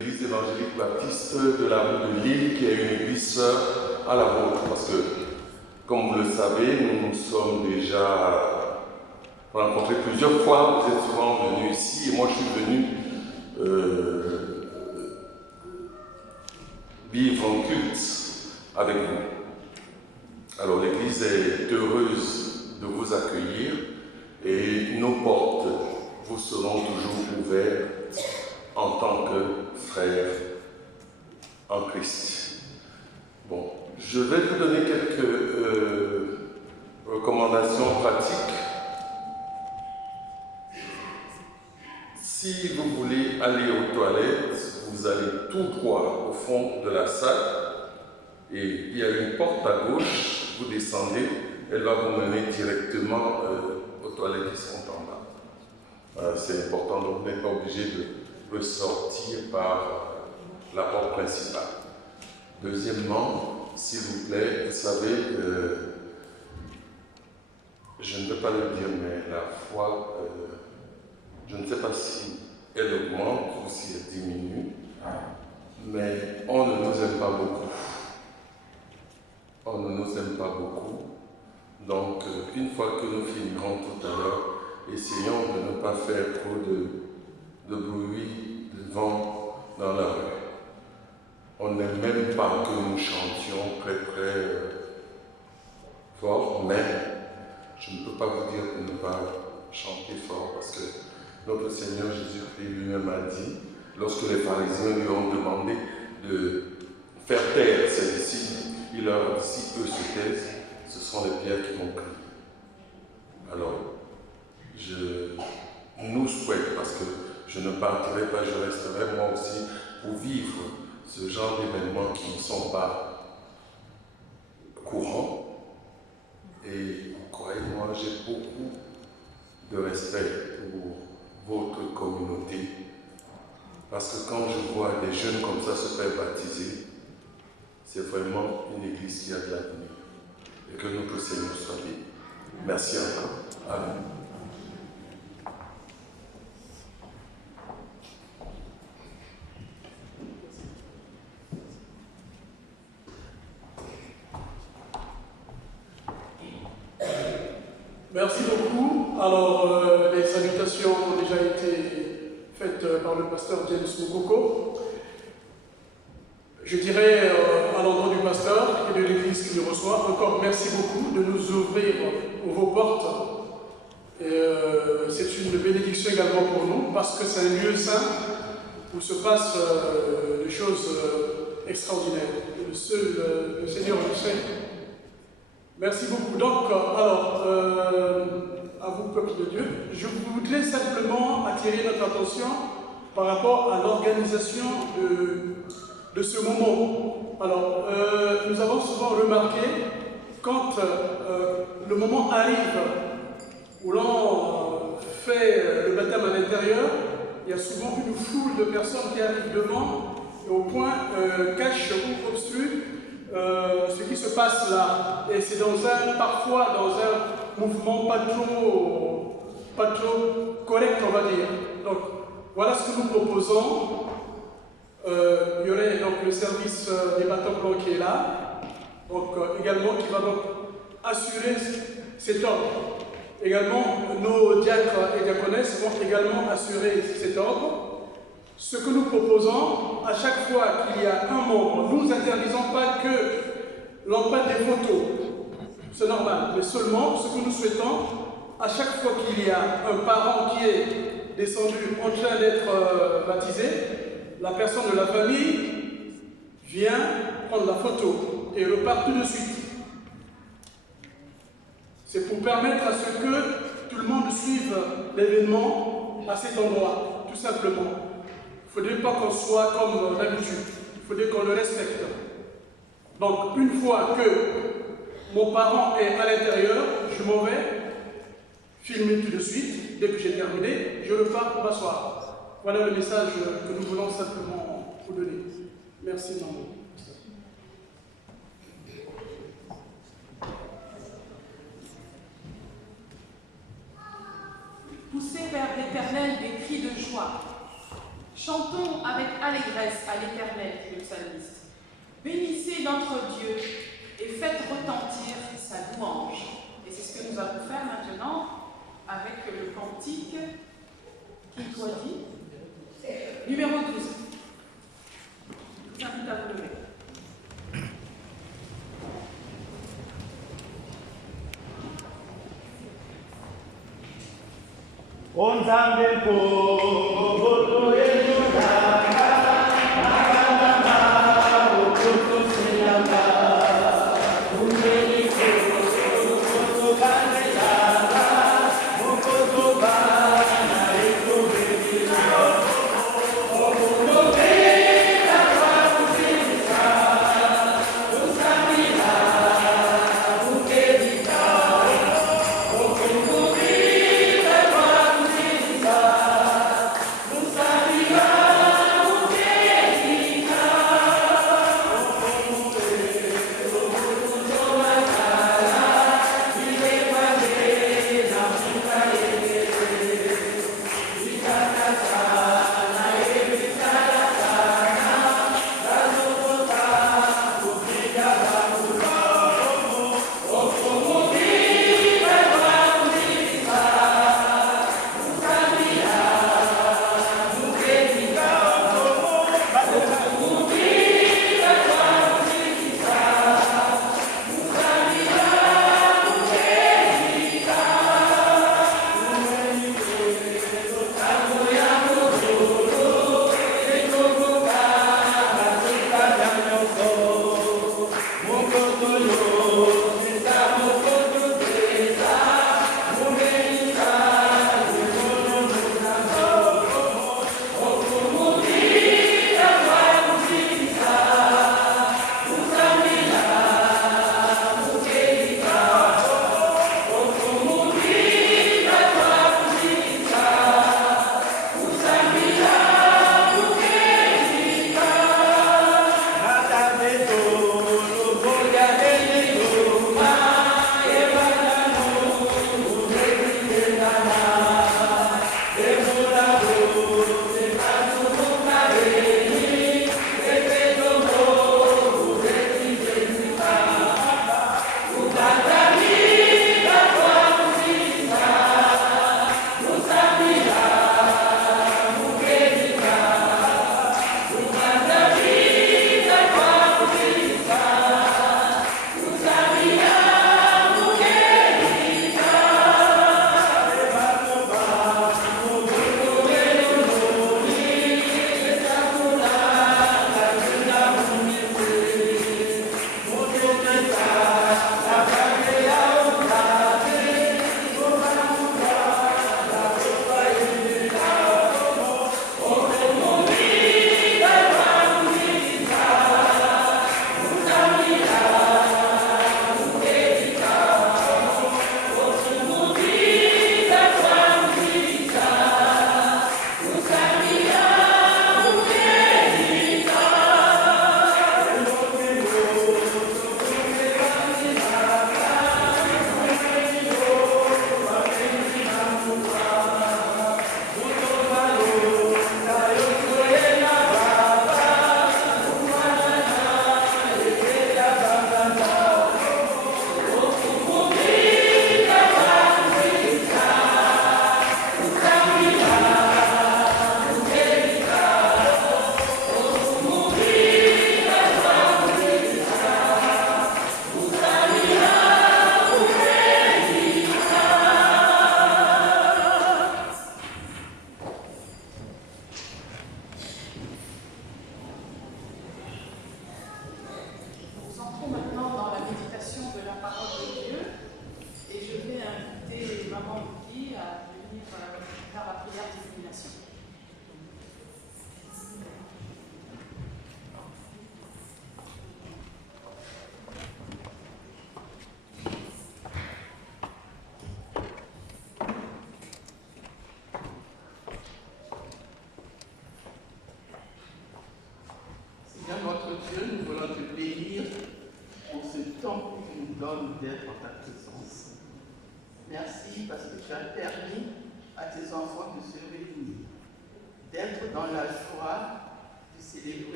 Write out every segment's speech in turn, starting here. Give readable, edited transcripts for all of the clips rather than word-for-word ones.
L'église évangélique baptiste de la rue de Lille, qui est une église sœur à la vôtre, parce que, comme vous le savez, nous nous sommes déjà rencontrés plusieurs fois. Vous êtes souvent venus ici, et moi je suis venu vivre en culte avec vous. Alors l'église est heureuse de vous accueillir, et nos portes vous seront toujours ouvertes en tant que frères en Christ. Bon, je vais vous donner quelques recommandations pratiques. Si vous voulez aller aux toilettes, vous allez tout droit au fond de la salle et il y a une porte à gauche, vous descendez, elle va vous mener directement aux toilettes qui sont en bas. C'est important, donc vous n'êtes pas obligé de ressortir par la porte principale. Deuxièmement, s'il vous plaît, vous savez, je ne veux pas le dire, mais la foi, je ne sais pas si elle augmente ou si elle diminue, mais on ne nous aime pas beaucoup. On ne nous aime pas beaucoup. Donc, une fois que nous finirons tout à l'heure, essayons de ne pas faire trop de bruit, de vent dans la rue. On n'aime même pas que nous chantions très fort, mais je ne peux pas vous dire de ne pas chanter fort parce que notre Seigneur Jésus-Christ lui-même a dit, lorsque les pharisiens lui ont demandé de faire taire ses disciples, il leur a dit, si eux se taisent, ce sont les pierres qui vont crier. Alors, je nous souhaite, parce que je ne partirai pas, je resterai moi aussi pour vivre ce genre d'événements qui ne sont pas courants. Et croyez-moi, j'ai beaucoup de respect pour votre communauté. Parce que quand je vois des jeunes comme ça se faire baptiser, c'est vraiment une église qui a de l'avenir. Et que notre Seigneur soit béni. Merci encore. Amen. Merci beaucoup. Alors, les salutations ont déjà été faites par le pasteur James Mukoko. Je dirais à l'endroit du pasteur et de l'église qui nous reçoit, encore merci beaucoup de nous ouvrir vos portes. C'est une bénédiction également pour nous, parce que c'est un lieu saint où se passent des choses extraordinaires. Le Seigneur le sait. Merci beaucoup. Donc, alors, à vous, peuple de Dieu, je voudrais simplement attirer notre attention par rapport à l'organisation de ce moment. Alors, nous avons souvent remarqué, quand le moment arrive où l'on fait le baptême à l'intérieur, il y a souvent une foule de personnes qui arrivent devant et au point cache ou obstrue ce qui se passe là. Et c'est parfois dans un mouvement pas trop correct, on va dire. Donc, voilà ce que nous proposons. Il y aurait donc le service des bâtons blancs qui est là, donc également qui va donc assurer cet ordre. Également, nos diacres et diaconesses vont également assurer cet ordre. Ce que nous proposons, à chaque fois qu'il y a un membre, nous n'interdisons pas que l'on prenne des photos, c'est normal, mais seulement ce que nous souhaitons, à chaque fois qu'il y a un parent qui est descendu en train d'être baptisé, la personne de la famille vient prendre la photo et repart tout de suite. C'est pour permettre à ce que tout le monde suive l'événement à cet endroit, tout simplement. Il ne faudrait pas qu'on soit comme d'habitude, il faudrait qu'on le respecte. Donc, une fois que mon parent est à l'intérieur, je m'en vais filmer tout de suite. Dès que j'ai terminé, je repars pour m'asseoir. Voilà le message que nous voulons simplement vous donner. Merci, maman. Poussez vers l'Éternel des cris de joie. Chantons avec d'allégresse à l'Éternel, dit le psalmiste. Bénissez notre Dieu et faites retentir sa louange. Et c'est ce que nous allons faire maintenant avec le cantique qui doit dire numéro 12. Je vous invite à vous lever.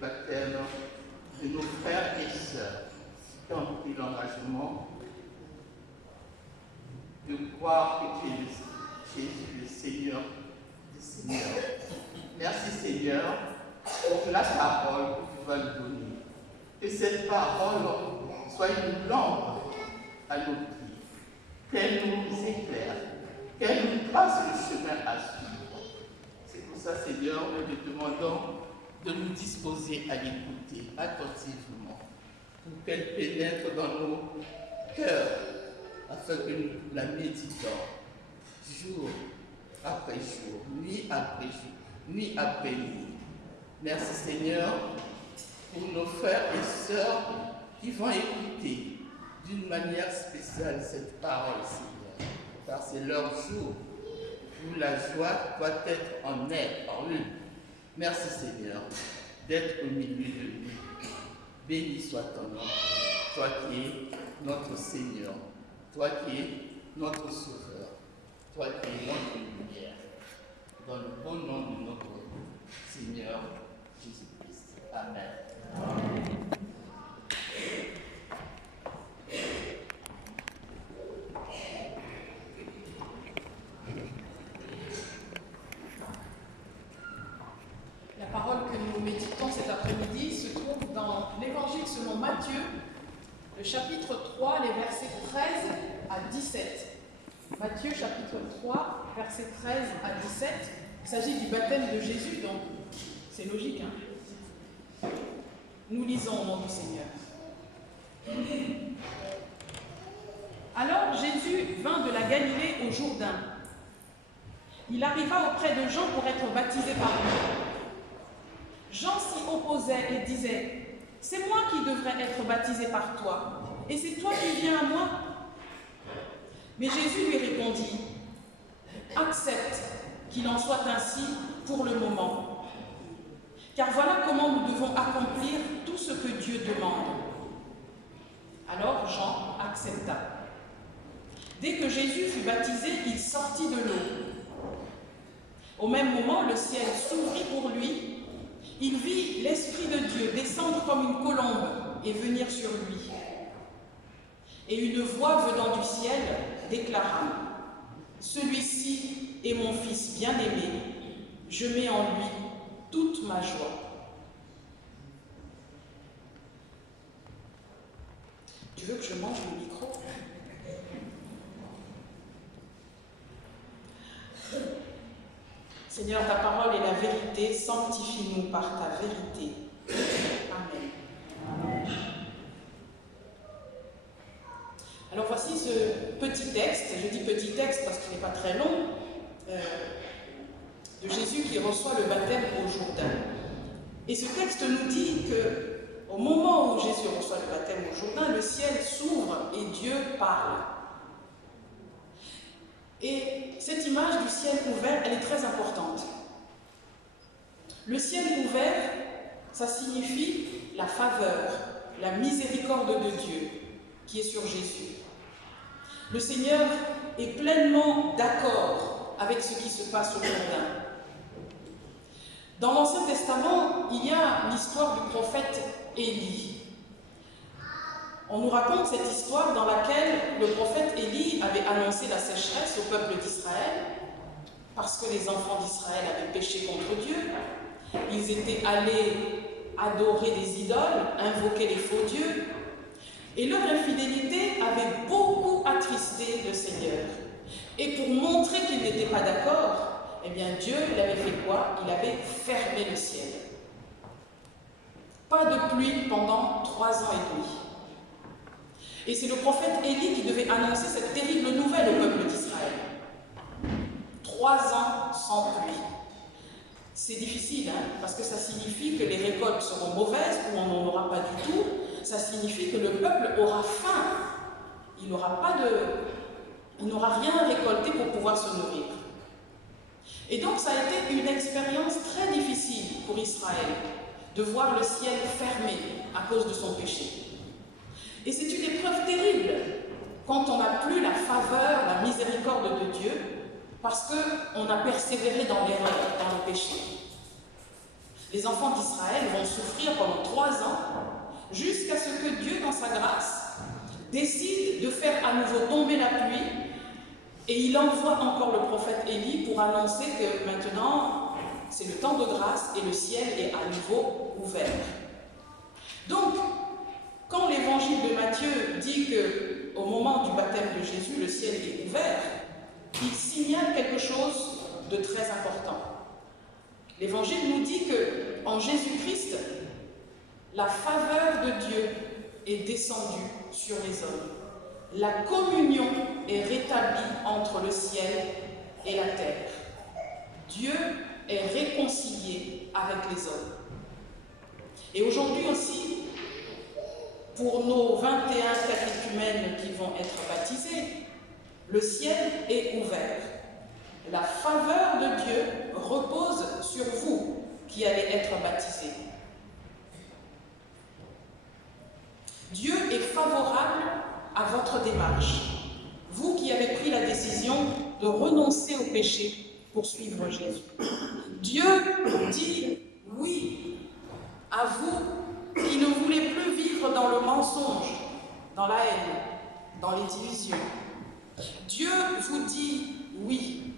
baptême de nos frères et sœurs qui ont pris l'engagement de croire que tu es Jésus, le Seigneur des Seigneurs. Merci Seigneur pour la parole que tu vas nous donner. Que cette parole soit une lampe à nos pieds, qu'elle nous éclaire, qu'elle nous trace le chemin à suivre. C'est pour ça, Seigneur, nous te demandons de nous disposer à l'écouter attentivement, pour qu'elle pénètre dans nos cœurs, afin que nous la méditons jour après jour, nuit après nuit. Merci Seigneur pour nos frères et sœurs qui vont écouter d'une manière spéciale cette parole, Seigneur, car c'est leur jour où la joie doit être en eux, en eux. Merci Seigneur d'être au milieu de nous. Béni soit ton nom, toi qui es notre Seigneur, toi qui es notre Sauveur, toi qui es notre lumière. Dans le bon nom de notre Seigneur Jésus-Christ. Amen. Amen. La parole que nous méditons cet après-midi se trouve dans l'Évangile selon Matthieu, le chapitre 3, les versets 13 à 17. Matthieu, chapitre 3, versets 13 à 17. Il s'agit du baptême de Jésus, donc c'est logique, hein? Nous lisons au nom du Seigneur. Alors Jésus vint de la Galilée au Jourdain. Il arriva auprès de Jean pour être baptisé par lui. Jean s'y opposait et disait « C'est moi qui devrais être baptisé par toi, et c'est toi qui viens à moi ?» Mais Jésus lui répondit « Accepte qu'il en soit ainsi pour le moment, car voilà comment nous devons accomplir tout ce que Dieu demande. » Alors Jean accepta. Dès que Jésus fut baptisé, il sortit de l'eau. Au même moment, le ciel s'ouvrit pour lui. Il vit l'Esprit de Dieu descendre comme une colombe et venir sur lui. Et une voix venant du ciel déclara « Celui-ci est mon Fils bien-aimé, je mets en lui toute ma joie. » Tu veux que je mange le micro? Seigneur, ta parole est la vérité, sanctifie-nous par ta vérité. Amen. Amen. Alors voici ce petit texte, je dis petit texte parce qu'il n'est pas très long, de Jésus qui reçoit le baptême au Jourdain. Et ce texte nous dit qu'au moment où Jésus reçoit le baptême au Jourdain, le ciel s'ouvre et Dieu parle. Et cette image du ciel ouvert, elle est très importante. Le ciel ouvert, ça signifie la faveur, la miséricorde de Dieu qui est sur Jésus. Le Seigneur est pleinement d'accord avec ce qui se passe au Jourdain. Dans l'Ancien Testament, il y a l'histoire du prophète Élie. On nous raconte cette histoire dans laquelle le prophète Élie avait annoncé la sécheresse au peuple d'Israël parce que les enfants d'Israël avaient péché contre Dieu. Ils étaient allés adorer des idoles, invoquer les faux dieux. Et leur infidélité avait beaucoup attristé le Seigneur. Et pour montrer qu'ils n'étaient pas d'accord, eh bien Dieu, il avait fait quoi? Il avait fermé le ciel. Pas de pluie pendant 3 ans et demi. Et c'est le prophète Élie qui devait annoncer cette terrible nouvelle au peuple d'Israël. 3 ans sans pluie. C'est difficile, hein, parce que ça signifie que les récoltes seront mauvaises ou on n'en aura pas du tout. Ça signifie que le peuple aura faim. Il n'aura rien récolté pour pouvoir se nourrir. Et donc ça a été une expérience très difficile pour Israël de voir le ciel fermé à cause de son péché. Et c'est une épreuve terrible quand on n'a plus la faveur, la miséricorde de Dieu, parce qu'on a persévéré dans l'erreur, dans le péché. Les enfants d'Israël vont souffrir pendant 3 ans, jusqu'à ce que Dieu, dans sa grâce, décide de faire à nouveau tomber la pluie, et il envoie encore le prophète Élie pour annoncer que maintenant, c'est le temps de grâce et le ciel est à nouveau ouvert. Donc, quand l'évangile de Matthieu dit qu'au moment du baptême de Jésus, le ciel est ouvert, il signale quelque chose de très important. L'évangile nous dit qu'en Jésus-Christ, la faveur de Dieu est descendue sur les hommes. La communion est rétablie entre le ciel et la terre. Dieu est réconcilié avec les hommes. Et aujourd'hui aussi, pour nos 21 catéchumènes qui vont être baptisés, le ciel est ouvert. La faveur de Dieu repose sur vous qui allez être baptisés. Dieu est favorable à votre démarche. Vous qui avez pris la décision de renoncer au péché pour suivre Jésus. Dieu dit oui à vous qui ne voulez plus vivre dans le mensonge, dans la haine, dans les divisions. Dieu vous dit oui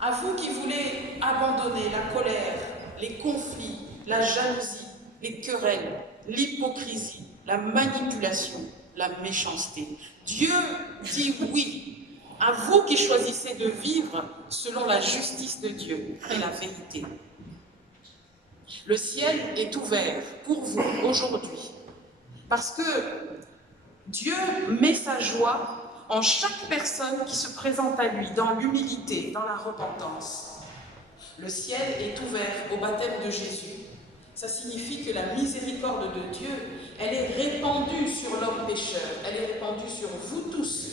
à vous qui voulez abandonner la colère, les conflits, la jalousie, les querelles, l'hypocrisie, la manipulation, la méchanceté. Dieu dit oui à vous qui choisissez de vivre selon la justice de Dieu et la vérité. Le ciel est ouvert pour vous aujourd'hui parce que Dieu met sa joie en chaque personne qui se présente à lui dans l'humilité, dans la repentance. Le ciel est ouvert au baptême de Jésus. Ça signifie que la miséricorde de Dieu, elle est répandue sur l'homme pécheur, elle est répandue sur vous tous,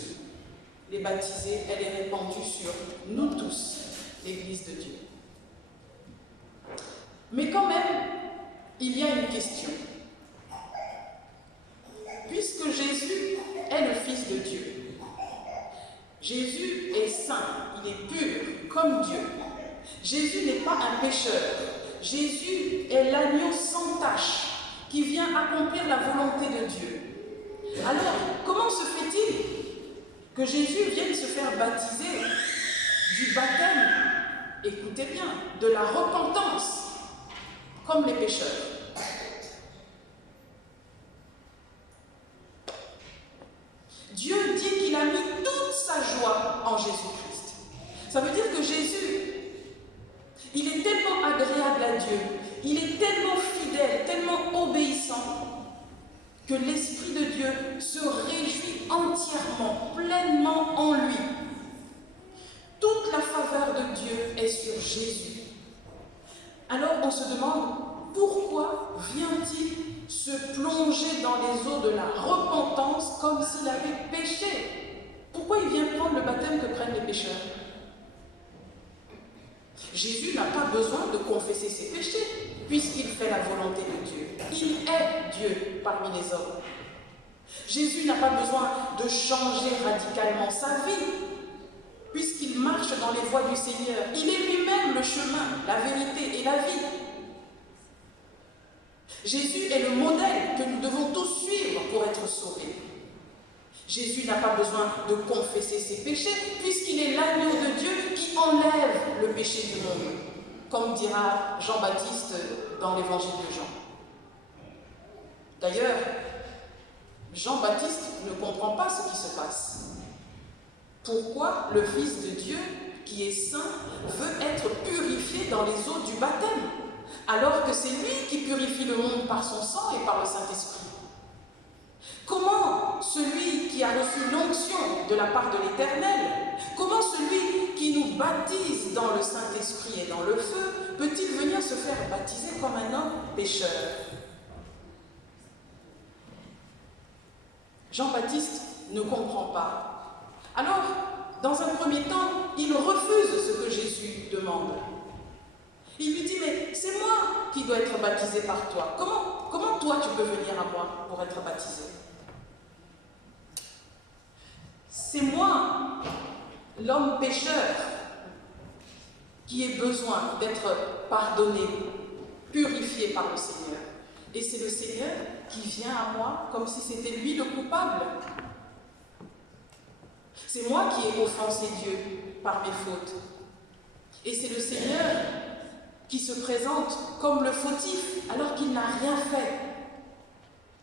les baptisés, elle est répandue sur nous tous, l'Église de Dieu. Mais quand même, il y a une question. Puisque Jésus est le Fils de Dieu, Jésus est saint, il est pur, comme Dieu. Jésus n'est pas un pécheur. Jésus est l'agneau sans tache qui vient accomplir la volonté de Dieu. Alors, comment se fait-il que Jésus vienne se faire baptiser du baptême, écoutez bien, de la repentance, comme les pécheurs? Dieu dit qu'il a mis toute sa joie en Jésus-Christ. Ça veut dire que Jésus, il est tellement agréable à Dieu, il est tellement fidèle, tellement obéissant, que l'Esprit de Dieu se réjouit entièrement, pleinement en lui. Toute la faveur de Dieu est sur Jésus. Alors on se demande, pourquoi vient-il se plonger dans les eaux de la repentance comme s'il avait péché? Pourquoi il vient prendre le baptême que prennent les pécheurs? Jésus n'a pas besoin de confesser ses péchés, puisqu'il fait la volonté de Dieu. Il est Dieu parmi les hommes. Jésus n'a pas besoin de changer radicalement sa vie, puisqu'il marche dans les voies du Seigneur. Il est lui-même le chemin, la vérité et la vie. Jésus est le modèle que nous devons tous suivre pour être sauvés. Jésus n'a pas besoin de confesser ses péchés, puisqu'il est l'agneau de Dieu qui enlève le péché du monde, comme dira Jean-Baptiste dans l'évangile de Jean. D'ailleurs, Jean-Baptiste ne comprend pas ce qui se passe. Pourquoi le Fils de Dieu, qui est saint, veut être purifié dans les eaux du baptême, alors que c'est lui qui purifie le monde par son sang et par le Saint-Esprit? Comment celui qui a reçu l'onction de la part de l'Éternel, comment celui qui nous baptise dans le Saint-Esprit et dans le feu, peut-il venir se faire baptiser comme un homme pécheur? Jean-Baptiste ne comprend pas. Alors, dans un premier temps, il refuse ce que Jésus demande. Il lui dit, mais c'est moi qui dois être baptisé par toi. Comment toi tu peux venir à moi pour être baptisé? C'est moi, l'homme pécheur, qui ai besoin d'être pardonné. purifié par le Seigneur. Et c'est le Seigneur qui vient à moi comme si c'était lui le coupable. C'est moi qui ai offensé Dieu par mes fautes. Et c'est le Seigneur qui se présente comme le fautif alors qu'il n'a rien fait.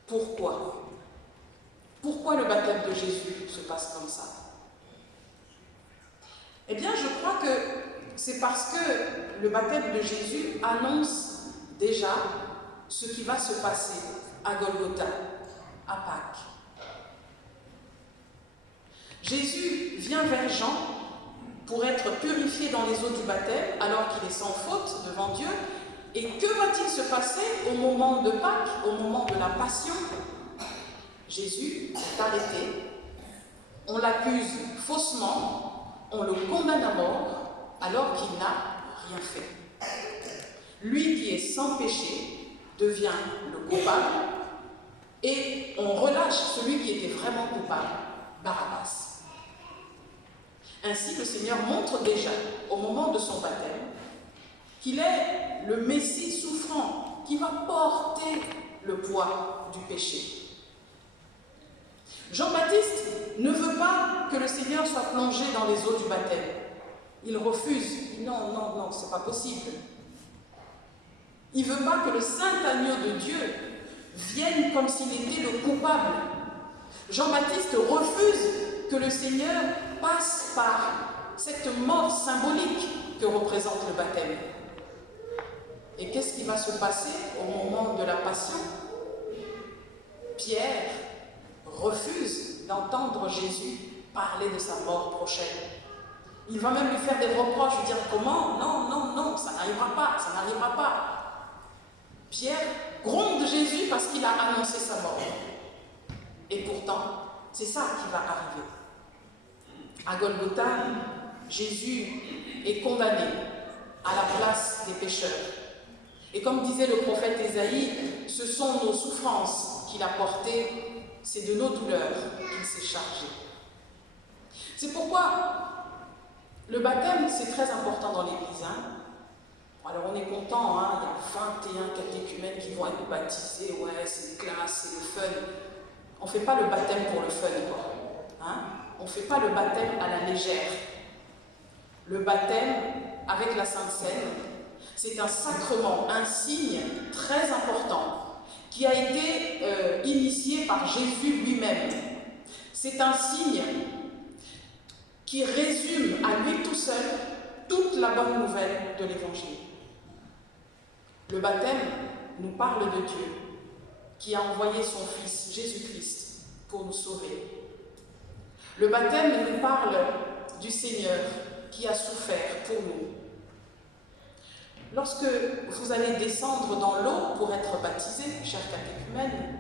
Pourquoi? Pourquoi le baptême de Jésus se passe comme ça? Eh bien, je crois que c'est parce que le baptême de Jésus annonce déjà ce qui va se passer à Golgotha, à Pâques. Jésus vient vers Jean pour être purifié dans les eaux du baptême alors qu'il est sans faute devant Dieu. Et que va-t-il se passer au moment de Pâques, au moment de la Passion? Jésus est arrêté, on l'accuse faussement, on le condamne à mort alors qu'il n'a rien fait. Lui qui est sans péché devient le coupable et on relâche celui qui était vraiment coupable, Barabbas. Ainsi, le Seigneur montre déjà, au moment de son baptême, qu'il est le Messie souffrant qui va porter le poids du péché. Jean-Baptiste ne veut pas que le Seigneur soit plongé dans les eaux du baptême. Il refuse. Non, non, non, c'est pas possible. Il ne veut pas que le saint agneau de Dieu vienne comme s'il était le coupable. Jean-Baptiste refuse que le Seigneur passe par cette mort symbolique que représente le baptême. Et qu'est-ce qui va se passer au moment de la Passion? Pierre refuse d'entendre Jésus parler de sa mort prochaine. Il va même lui faire des reproches, lui dire comment? Non, non, non, ça n'arrivera pas, ça n'arrivera pas. Pierre gronde Jésus parce qu'il a annoncé sa mort. Et pourtant, c'est ça qui va arriver. À Golgotha, Jésus est condamné à la place des pécheurs. Et comme disait le prophète Ésaïe, ce sont nos souffrances qu'il a portées, c'est de nos douleurs qu'il s'est chargé. C'est pourquoi le baptême, c'est très important dans l'Église. Alors on est content, il y a 21 catéchumènes qui vont être baptisés, ouais, c'est classe, c'est le fun. On ne fait pas le baptême pour le fun, quoi. On ne fait pas le baptême à la légère. Le baptême avec la Sainte Seine, c'est un sacrement, un signe très important qui a été initié par Jésus lui-même. C'est un signe qui résume à lui tout seul toute la bonne nouvelle de l'Évangile. Le baptême nous parle de Dieu qui a envoyé son Fils, Jésus-Christ, pour nous sauver. Le baptême nous parle du Seigneur qui a souffert pour nous. Lorsque vous allez descendre dans l'eau pour être baptisé, chers catéchumènes,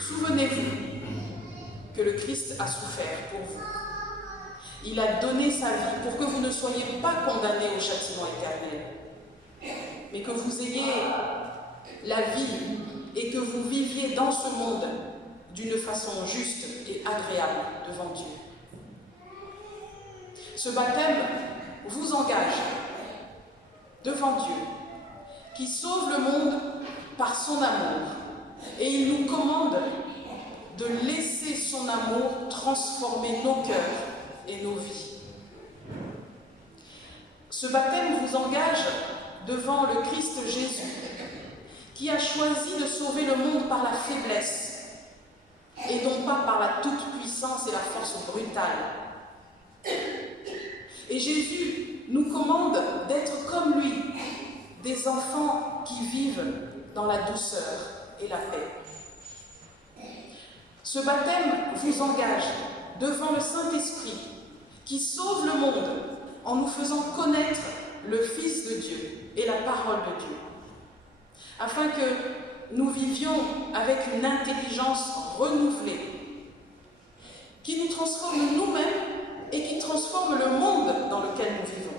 souvenez-vous que le Christ a souffert pour vous. Il a donné sa vie pour que vous ne soyez pas condamnés au châtiment éternel, mais que vous ayez la vie et que vous viviez dans ce monde d'une façon juste et agréable devant Dieu. Ce baptême vous engage devant Dieu, qui sauve le monde par son amour, et il nous commande de laisser son amour transformer nos cœurs et nos vies. Ce baptême vous engage devant le Christ Jésus, qui a choisi de sauver le monde par la faiblesse, et non pas par la toute-puissance et la force brutale. Et Jésus nous commande d'être comme lui, des enfants qui vivent dans la douceur et la paix. Ce baptême vous engage devant le Saint-Esprit, qui sauve le monde en nous faisant connaître le Fils de Dieu et la parole de Dieu, afin que nous vivions avec une intelligence renouvelée, qui nous transforme nous-mêmes et qui transforme le monde dans lequel nous vivons.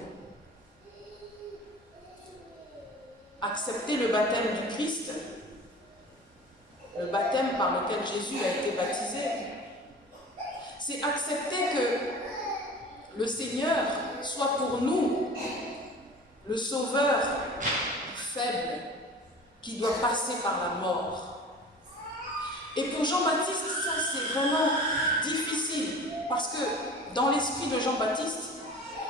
Accepter le baptême du Christ, le baptême par lequel Jésus a été baptisé, c'est accepter que le Seigneur soit pour nous le Sauveur faible, qui doit passer par la mort. Et pour Jean-Baptiste, ça c'est vraiment difficile, parce que dans l'esprit de Jean-Baptiste,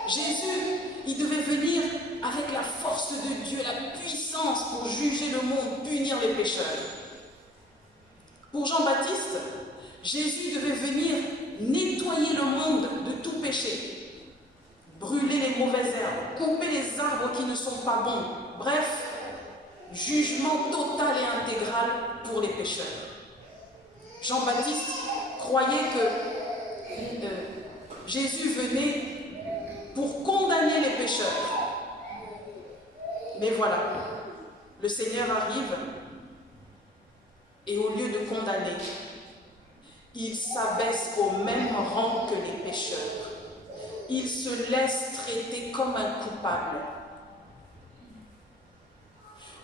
Jésus, il devait venir avec la force de Dieu, la puissance pour juger le monde, punir les pécheurs. Pour Jean-Baptiste, Jésus devait venir nettoyer le monde de tout péché, brûler les mauvaises herbes, couper les arbres qui ne sont pas bons. Bref, jugement total et intégral pour les pécheurs. Jean-Baptiste croyait que Jésus venait pour condamner les pécheurs. Mais voilà, le Seigneur arrive et au lieu de condamner, il s'abaisse au même rang que les pécheurs. Il se laisse traiter comme un coupable.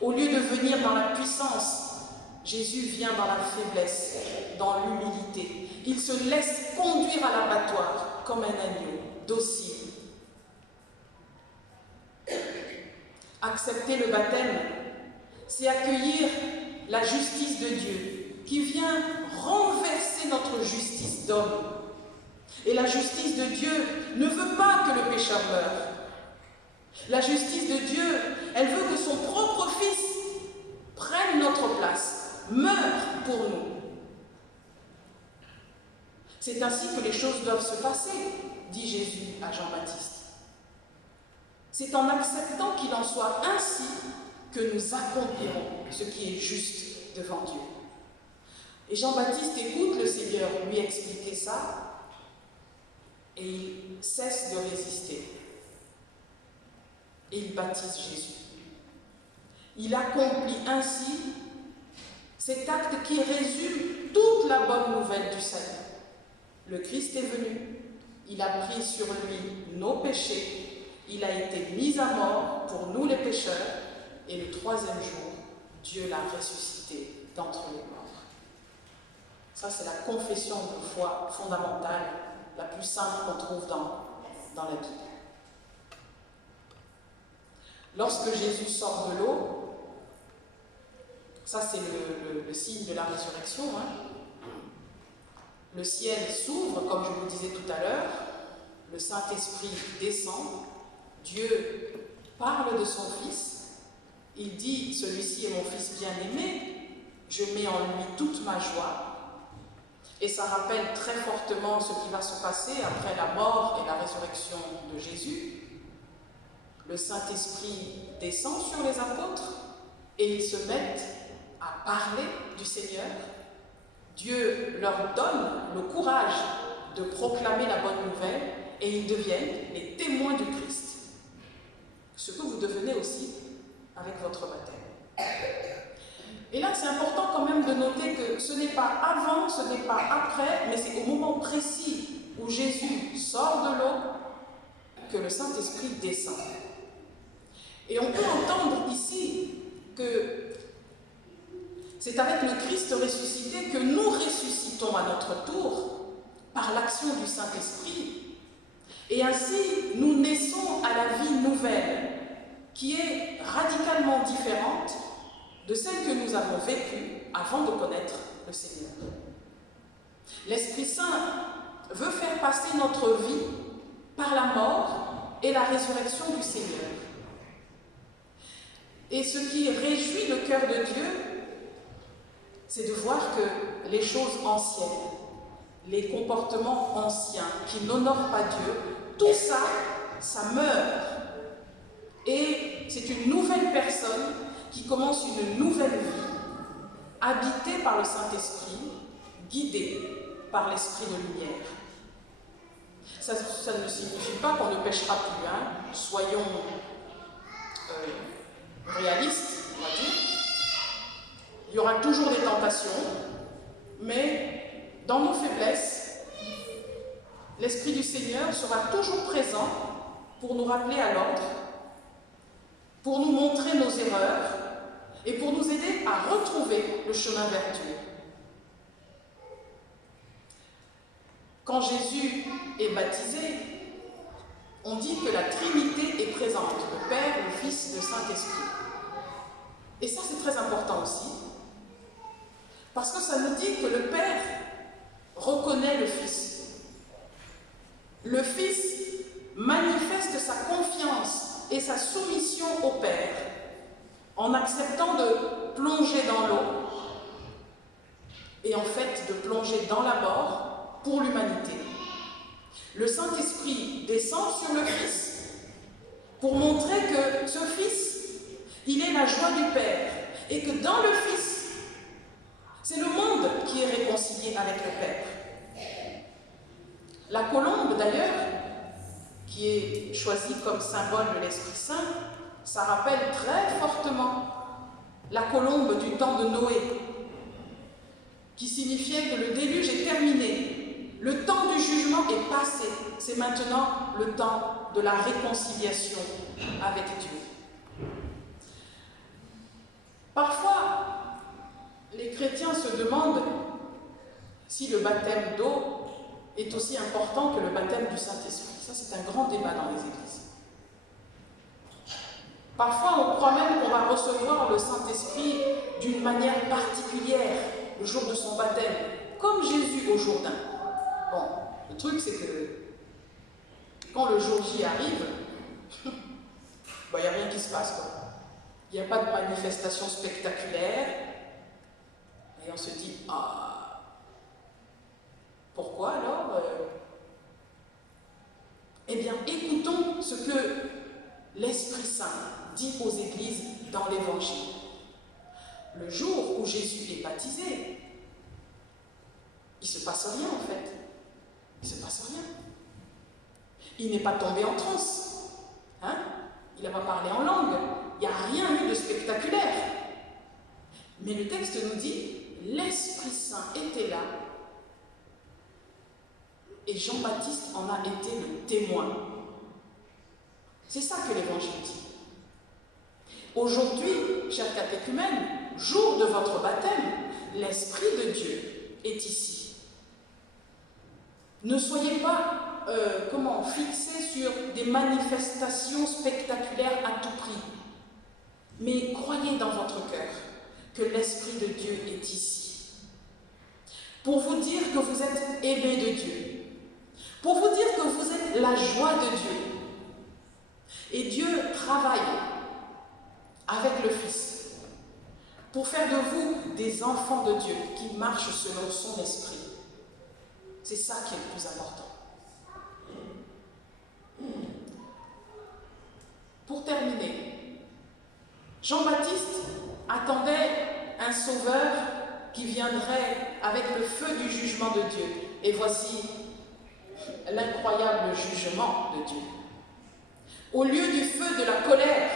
Au lieu de venir dans la puissance, Jésus vient dans la faiblesse, dans l'humilité. Il se laisse conduire à l'abattoir comme un agneau, docile. Accepter le baptême, c'est accueillir la justice de Dieu qui vient renverser notre justice d'homme. Et la justice de Dieu ne veut pas que le pécheur meure. La justice de Dieu, elle veut que son propre Fils prenne notre place, meure pour nous. C'est ainsi que les choses doivent se passer, dit Jésus à Jean-Baptiste. C'est en acceptant qu'il en soit ainsi que nous accomplirons ce qui est juste devant Dieu. Et Jean-Baptiste écoute le Seigneur lui expliquer ça et il cesse de résister. Et il baptise Jésus. Il accomplit ainsi cet acte qui résume toute la bonne nouvelle du salut. Le Christ est venu, il a pris sur lui nos péchés, il a été mis à mort pour nous les pécheurs, et le troisième jour, Dieu l'a ressuscité d'entre les morts. Ça, c'est la confession de foi fondamentale, la plus simple qu'on trouve dans la Bible. Lorsque Jésus sort de l'eau, ça c'est le signe de la résurrection, le ciel s'ouvre, comme je vous le disais tout à l'heure, le Saint-Esprit descend, Dieu parle de son Fils, il dit « Celui-ci est mon Fils bien-aimé, je mets en lui toute ma joie ». Et ça rappelle très fortement ce qui va se passer après la mort et la résurrection de Jésus. Le Saint-Esprit descend sur les apôtres et ils se mettent à parler du Seigneur. Dieu leur donne le courage de proclamer la bonne nouvelle et ils deviennent les témoins du Christ. Ce que vous devenez aussi avec votre baptême. Et là, c'est important quand même de noter que ce n'est pas avant, ce n'est pas après, mais c'est au moment précis où Jésus sort de l'eau que le Saint-Esprit descend. Et on peut entendre ici que c'est avec le Christ ressuscité que nous ressuscitons à notre tour par l'action du Saint-Esprit. Et ainsi, nous naissons à la vie nouvelle, qui est radicalement différente de celle que nous avons vécue avant de connaître le Seigneur. L'Esprit Saint veut faire passer notre vie par la mort et la résurrection du Seigneur. Et ce qui réjouit le cœur de Dieu, c'est de voir que les choses anciennes, les comportements anciens qui n'honorent pas Dieu, tout ça, ça meurt. Et c'est une nouvelle personne qui commence une nouvelle vie, habitée par le Saint-Esprit, guidée par l'Esprit de lumière. Ça ne signifie pas qu'on ne péchera plus, soyons réalistes, on va dire. Il y aura toujours des tentations, mais dans nos faiblesses, l'Esprit du Seigneur sera toujours présent pour nous rappeler à l'ordre, pour nous montrer nos erreurs et pour nous aider à retrouver le chemin vers Dieu. Quand Jésus est baptisé, on dit que la Trinité est présente, le Père, le Fils, le Saint-Esprit. Et ça, c'est très important aussi, parce que ça nous dit que le Père reconnaît le Fils. Le Fils manifeste sa confiance et sa soumission au Père en acceptant de plonger dans l'eau et en fait de plonger dans la mort pour l'humanité. Le Saint-Esprit descend sur le Fils pour montrer que ce Fils, il est la joie du Père et que dans le Fils, c'est le monde qui est réconcilié avec le Père. La colombe, d'ailleurs, qui est choisie comme symbole de l'Esprit Saint, ça rappelle très fortement la colombe du temps de Noé, qui signifiait que le déluge est terminé, le temps du jugement est passé, c'est maintenant le temps de la réconciliation avec Dieu. Parfois, les chrétiens se demandent si le baptême d'eau est aussi important que le baptême du Saint-Esprit. Ça, c'est un grand débat dans les églises. Parfois, on croit même qu'on va recevoir le Saint-Esprit d'une manière particulière le jour de son baptême, comme Jésus au Jourdain. Bon, le truc, c'est que quand le jour J arrive, il n'y a rien qui se passe, quoi. Il n'y a pas de manifestation spectaculaire. Et on se dit, ah, pourquoi alors Eh bien, écoutons ce que l'Esprit Saint dit aux églises dans l'Évangile. Le jour où Jésus est baptisé, il ne se passe rien en fait. Il ne se passe rien. Il n'est pas tombé en transe. Hein? Il n'a pas parlé en langue. Il n'y a rien eu de spectaculaire. Mais le texte nous dit, l'Esprit Saint était là et Jean-Baptiste en a été le témoin. C'est ça que l'Évangile dit. Aujourd'hui, chers catéchumènes, jour de votre baptême, l'Esprit de Dieu est ici. Ne soyez pas fixés sur des manifestations spectaculaires à tout prix, mais croyez dans votre cœur que l'Esprit de Dieu est ici, pour vous dire que vous êtes aimés de Dieu, pour vous dire que vous êtes la joie de Dieu. Et Dieu travaille avec le Fils pour faire de vous des enfants de Dieu qui marchent selon son esprit. C'est ça qui est le plus important. Pour terminer, Jean-Baptiste attendait un sauveur qui viendrait avec le feu du jugement de Dieu. Et voici l'incroyable jugement de Dieu. Au lieu du feu de la colère,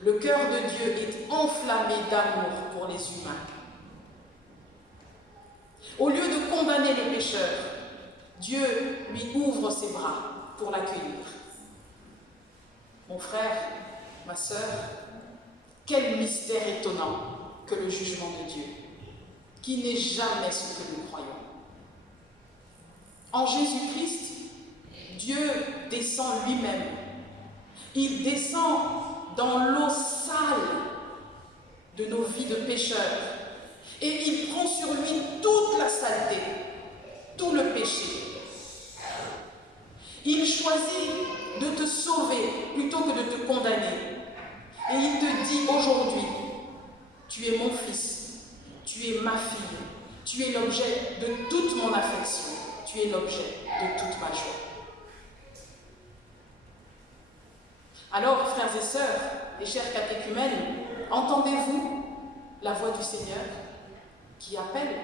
le cœur de Dieu est enflammé d'amour pour les humains. Au lieu de condamner le pécheur, Dieu lui ouvre ses bras pour l'accueillir. Mon frère, ma sœur, quel mystère étonnant que le jugement de Dieu, qui n'est jamais ce que nous croyons. En Jésus-Christ, Dieu descend lui-même. Il descend dans l'eau sale de nos vies de pécheurs et il prend sur lui toute la saleté, tout le péché. Il choisit de te sauver plutôt que de te condamner. Et il te dit aujourd'hui, tu es mon fils, tu es ma fille, tu es l'objet de toute mon affection, tu es l'objet de toute ma joie. Alors, frères et sœurs, et chers catéchumènes, entendez-vous la voix du Seigneur qui appelle?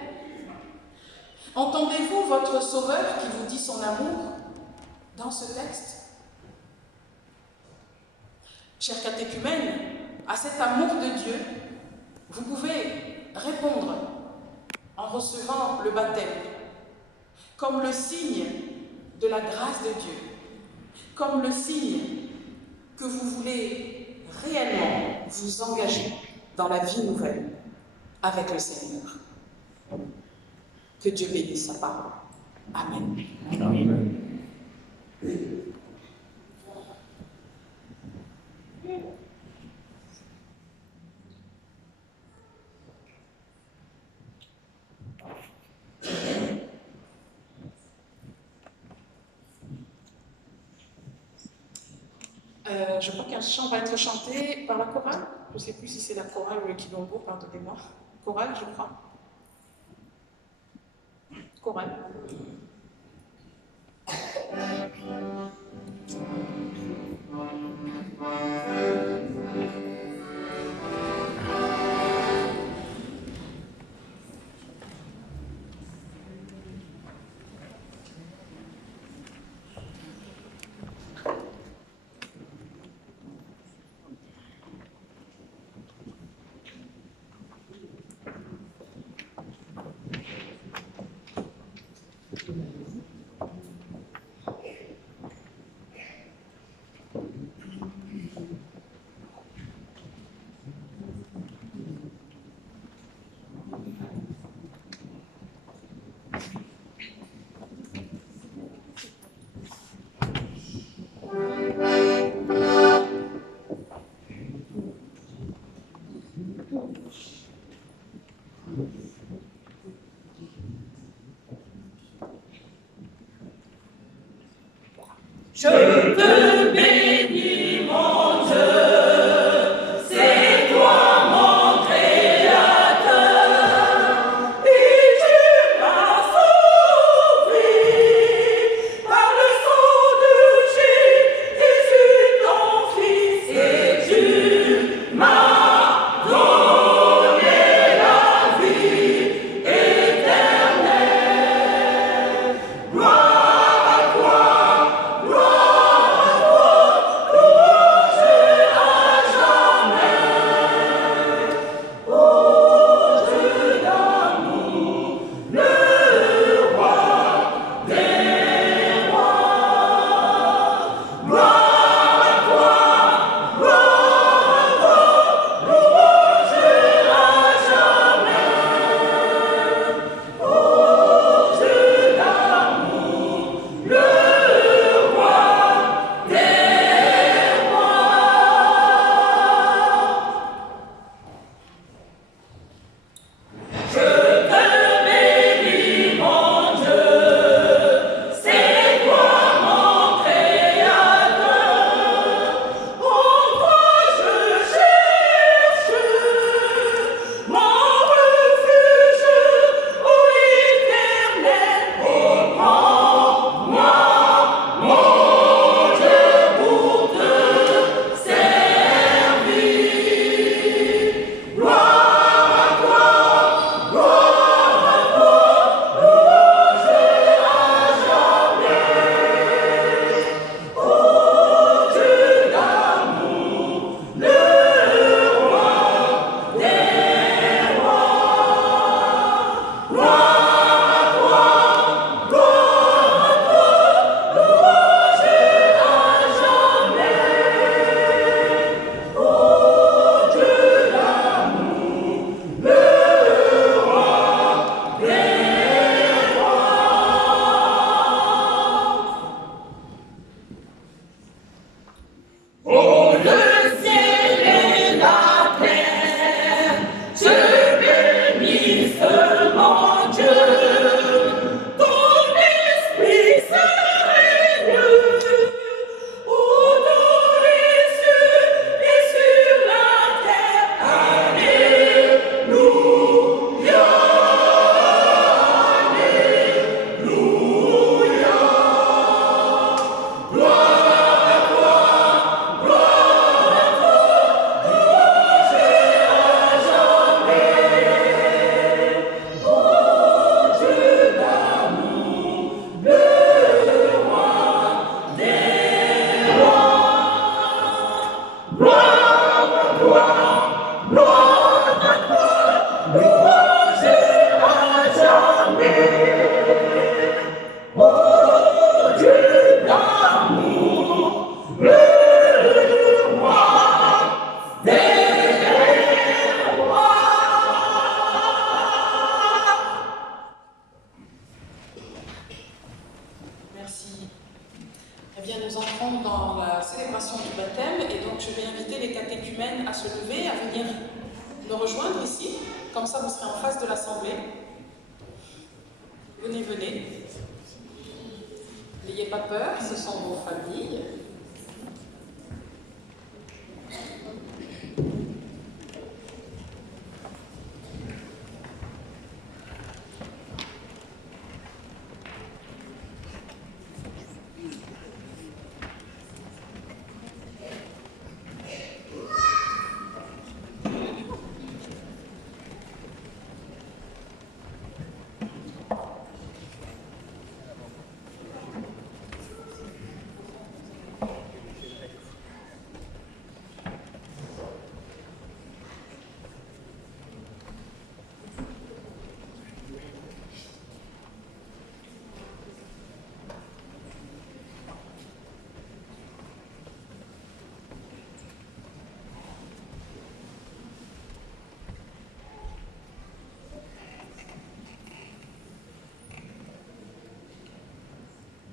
Entendez-vous votre Sauveur qui vous dit son amour dans ce texte? Chers catéchumènes, à cet amour de Dieu, vous pouvez répondre en recevant le baptême, comme le signe de la grâce de Dieu, comme le signe que vous voulez réellement vous engager dans la vie nouvelle avec le Seigneur. Que Dieu bénisse sa parole. Amen. Amen. Je crois qu'un chant va être chanté par la chorale. Je ne sais plus si c'est la chorale ou le Kidongo, pardonnez-moi. Chorale, je crois. Chorale. Je te bénis, mon Dieu, c'est toi mon Créateur, et tu m'as sauvé par le sang de Jésus, ton Fils, et tu m'as donné la vie éternelle. Gloire à toi.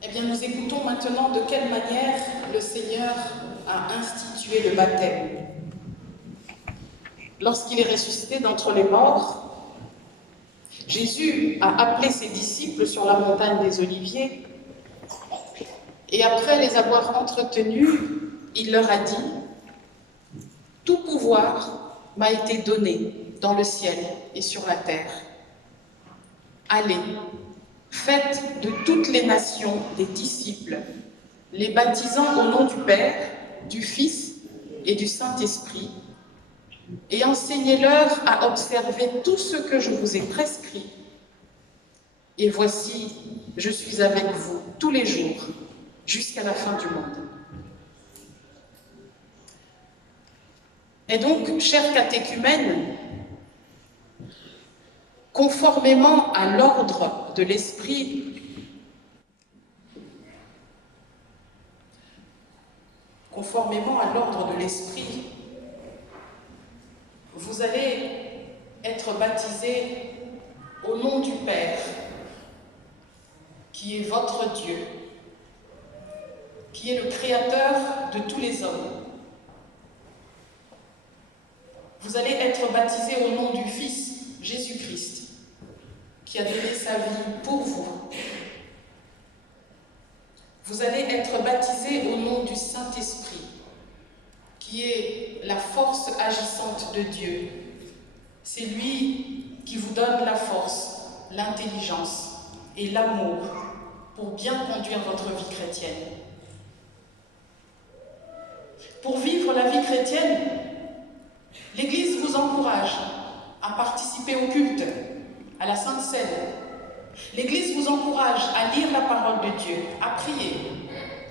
Eh bien, nous écoutons maintenant de quelle manière le Seigneur a institué le baptême. Lorsqu'il est ressuscité d'entre les morts, Jésus a appelé ses disciples sur la montagne des Oliviers et après les avoir entretenus, il leur a dit « Tout pouvoir m'a été donné dans le ciel et sur la terre. Allez, faites de toutes les nations des disciples, les baptisant au nom du Père, du Fils et du Saint-Esprit, et enseignez-leur à observer tout ce que je vous ai prescrit. Et voici, je suis avec vous tous les jours, jusqu'à la fin du monde. » Et donc, chers catéchumènes, conformément à l'ordre de l'Esprit, vous allez être baptisés au nom du Père, qui est votre Dieu, qui est le Créateur de tous les hommes. Vous allez être baptisés au nom du Fils, Jésus-Christ, qui a donné sa vie pour vous. Vous allez être baptisés au nom du Saint-Esprit, qui est la force agissante de Dieu. C'est lui qui vous donne la force, l'intelligence et l'amour pour bien conduire votre vie chrétienne. Pour vivre la vie chrétienne, l'Église vous encourage à participer au culte, à la Sainte Seine. L'Église vous encourage à lire la parole de Dieu, à prier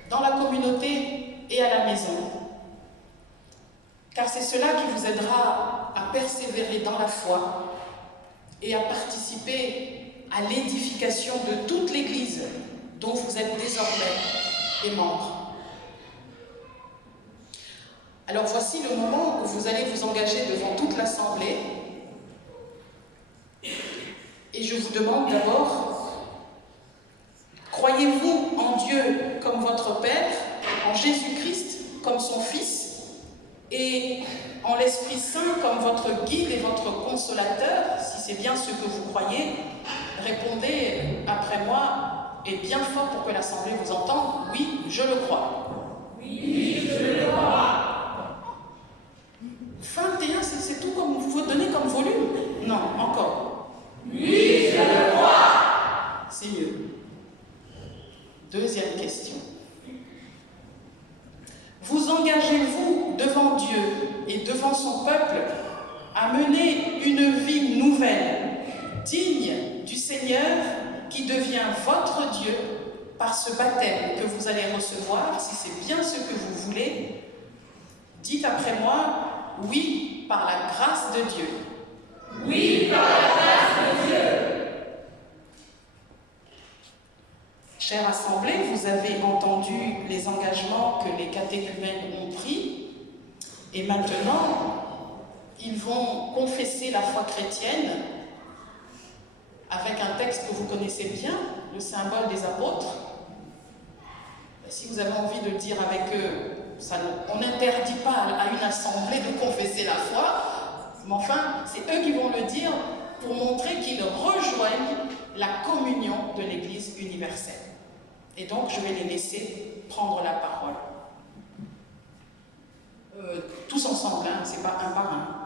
dans la communauté et à la maison. Car c'est cela qui vous aidera à persévérer dans la foi et à participer à l'édification de toute l'Église dont vous êtes désormais les membres. Alors voici le moment où vous allez vous engager devant toute l'Assemblée. Et je vous demande d'abord, croyez-vous en Dieu comme votre Père, en Jésus-Christ comme son Fils, et en l'Esprit Saint comme votre guide et votre consolateur? Si c'est bien ce que vous croyez, répondez après moi et bien fort pour que l'Assemblée vous entende. Oui, je le crois. Oui, je le crois. 21, c'est tout comme vous donnez comme volume? Non, encore. Oui, je le crois. C'est mieux. Deuxième question. Vous engagez-vous devant Dieu et devant son peuple à mener une vie nouvelle, digne du Seigneur qui devient votre Dieu par ce baptême que vous allez recevoir, si c'est bien ce que vous voulez? Dites après moi, oui, par la grâce de Dieu. Oui, par la grâce de Dieu. Chère Assemblée, vous avez entendu les engagements que les catéchumènes ont pris et maintenant, ils vont confesser la foi chrétienne avec un texte que vous connaissez bien, le symbole des apôtres. Si vous avez envie de le dire avec eux, on n'interdit pas à une assemblée de confesser la foi, mais enfin, c'est eux qui vont le dire pour montrer qu'ils rejoignent la communion de l'Église universelle. Et donc, je vais les laisser prendre la parole. Tous ensemble, hein, c'est pas un par un.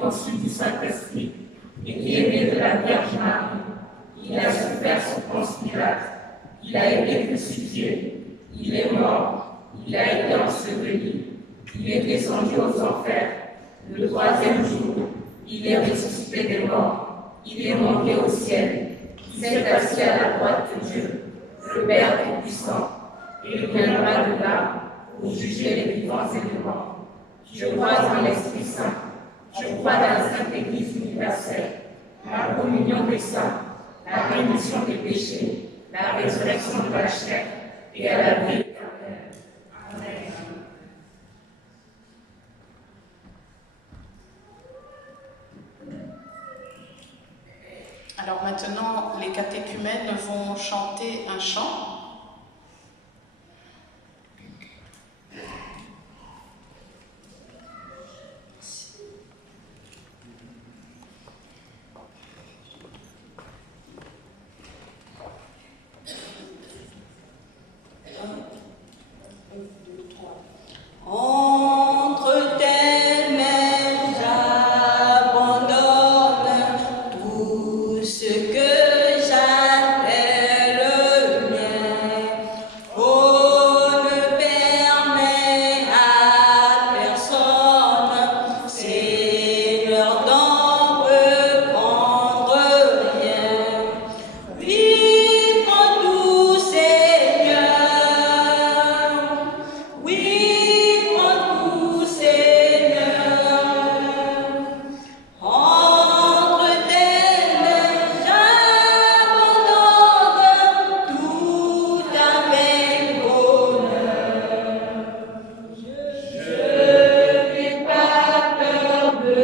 Conçu du Saint-Esprit et qui est né de la Vierge Marie. Il a souffert sous Ponce Pilate, il a été crucifié, il est mort, il a été enseveli, il est descendu aux enfers. Le troisième jour, il est ressuscité des morts, il est monté au ciel, il s'est assis à la droite de Dieu, le Père Tout-Puissant. et il viendra de là pour juger les vivants et les morts. Je crois en l'Esprit Saint. Je crois dans la Sainte Église universelle, la communion des saints, la rémission des péchés, la résurrection de la chair et à la vie éternelle. Amen. Alors maintenant, les catéchumènes vont chanter un chant. Entre tes mains, j'abandonne tout ce que j'appelle mien. Oh, ne permets à personne, Seigneur, d'en reprendre rien. Oui, prends tout, Seigneur. Oui, prends tout, Seigneur. Entre tes mains, j'abandonne tout avec bonheur. Je n'ai pas peur de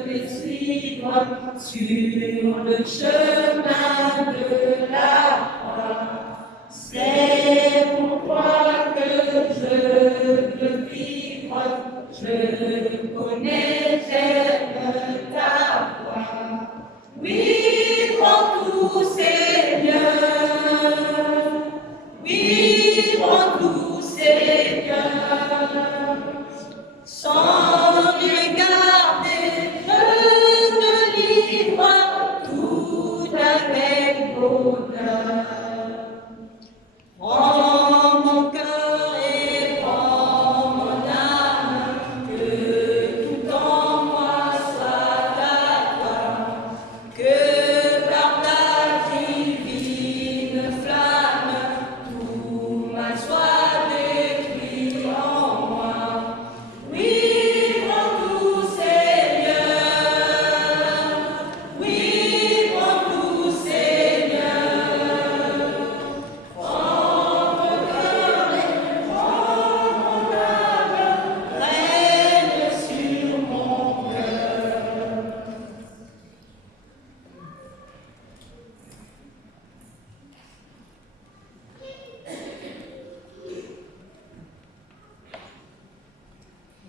te suivre sur le chemin de la croix. C'est pourquoi que je veux vivre, je connais, j'aime ta voix. Oui, prends tout, Seigneur. Oui, prends tout, Seigneur. Sans regarder, je te livre tout avec bonheur. Prends mon cœur et prends mon âme, que tout en moi soit à toi, que par ta divine flamme, tout mal soit détruit en moi. Oui, prends tout, Seigneur. Oui, prends tout, Seigneur. Règne sur mon cœur.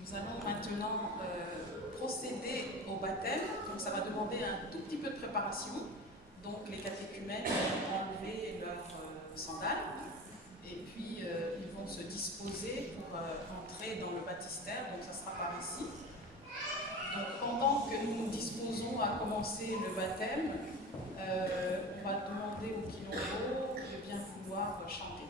Nous allons maintenant procéder au baptême. Donc ça va demander un tout petit peu de préparation. Donc les catéchumènes vont enlever leurs sandales et puis ils vont se disposer pour entrer dans le baptistère. Donc ça sera par ici. Donc pendant que nous nous disposons à commencer le baptême, on va demander au quilombo de bien vouloir chanter.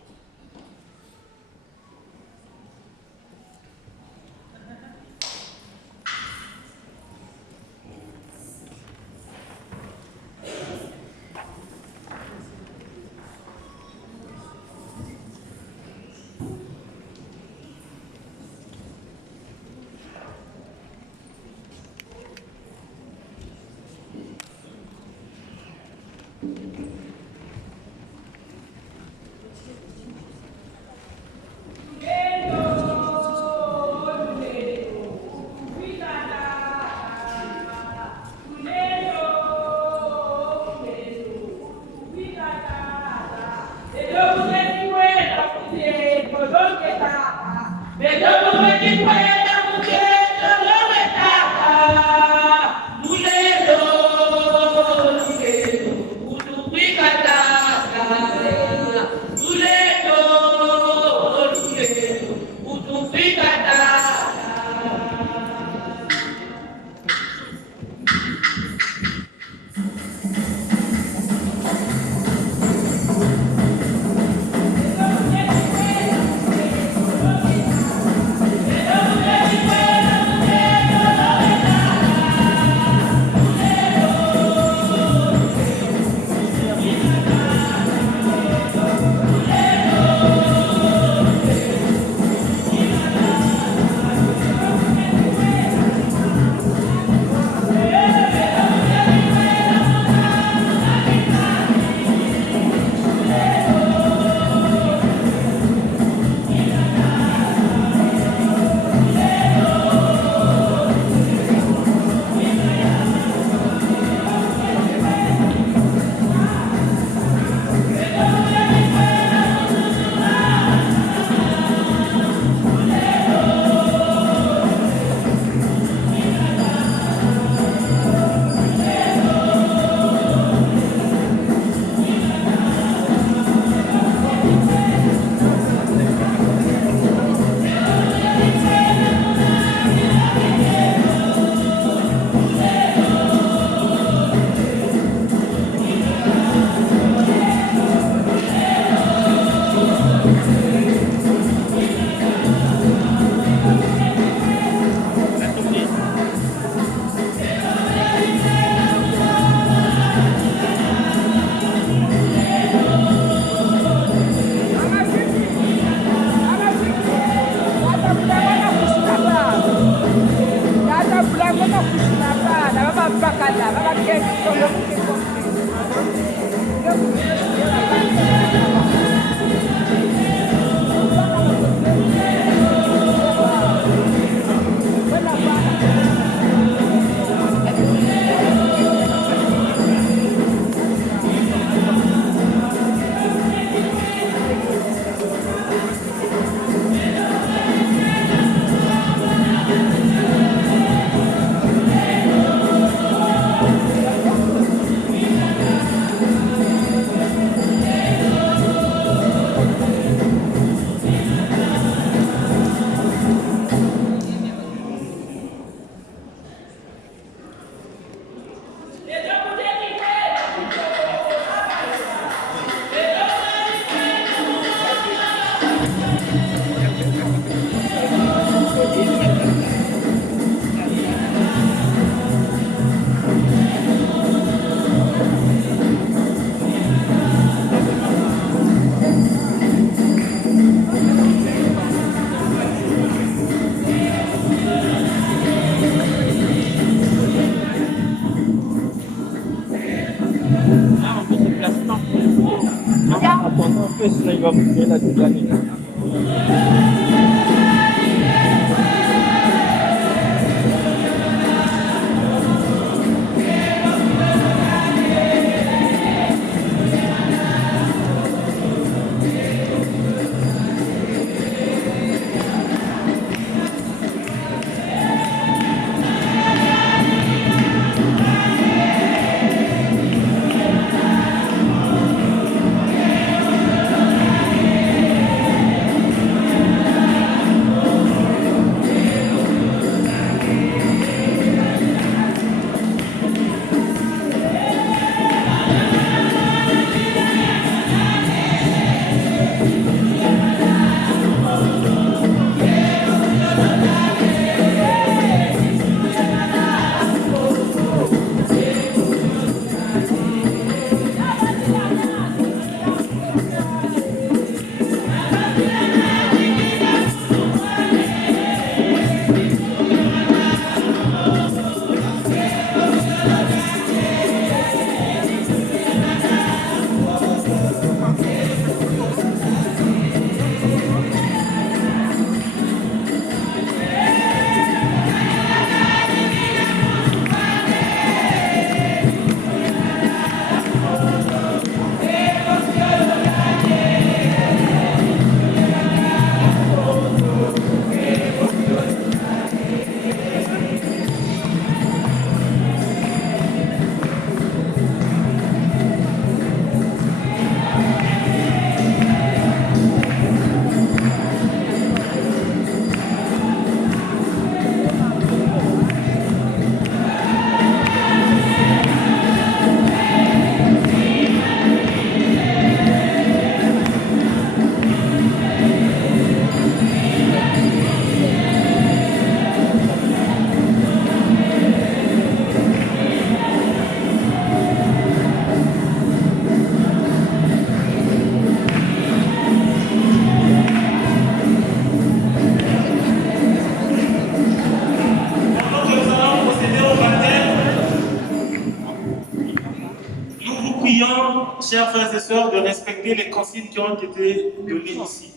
chers frères et sœurs, de respecter les consignes qui ont été données ici.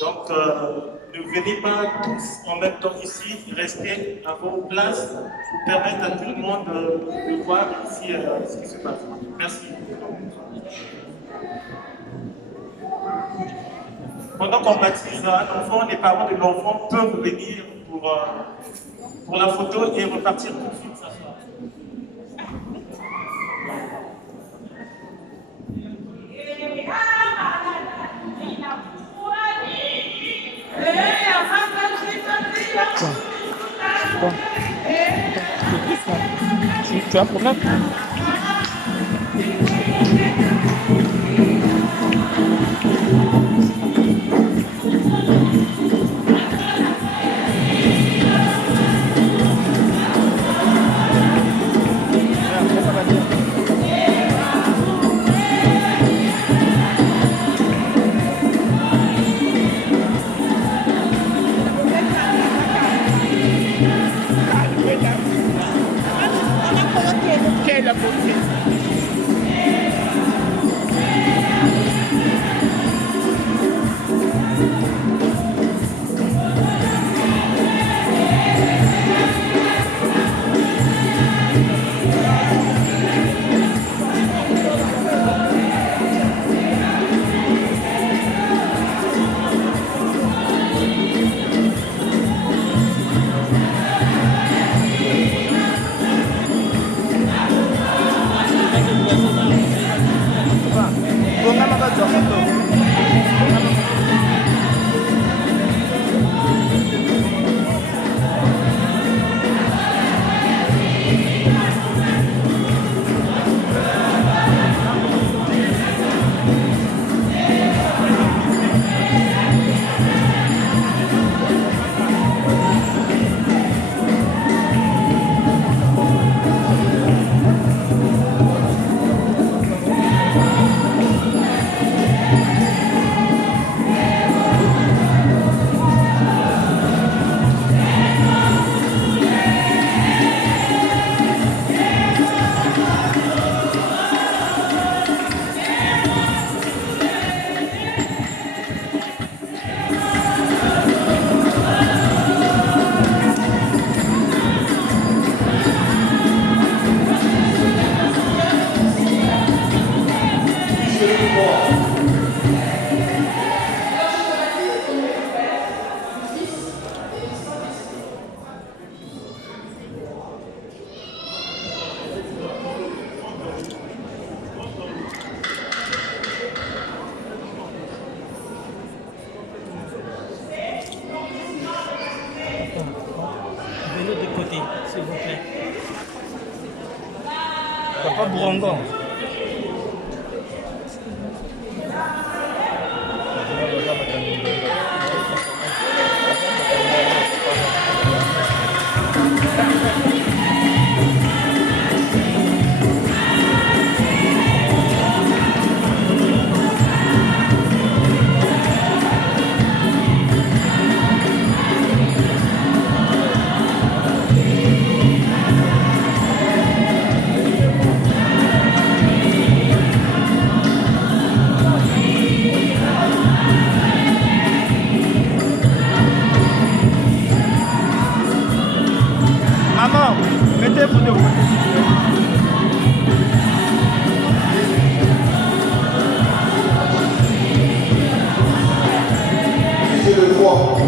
Donc, ne venez pas tous en même temps ici, restez à vos places pour permettre à tout le monde de voir ici ce qui se passe. Merci. Pendant qu'on baptise un enfant, les parents de l'enfant peuvent venir pour la photo et repartir tout de suite s'asseoir. Tu as un problème? s'il vous plaît. Papa Bourongon. Maman, mettez-vous de côté. C'est le 3.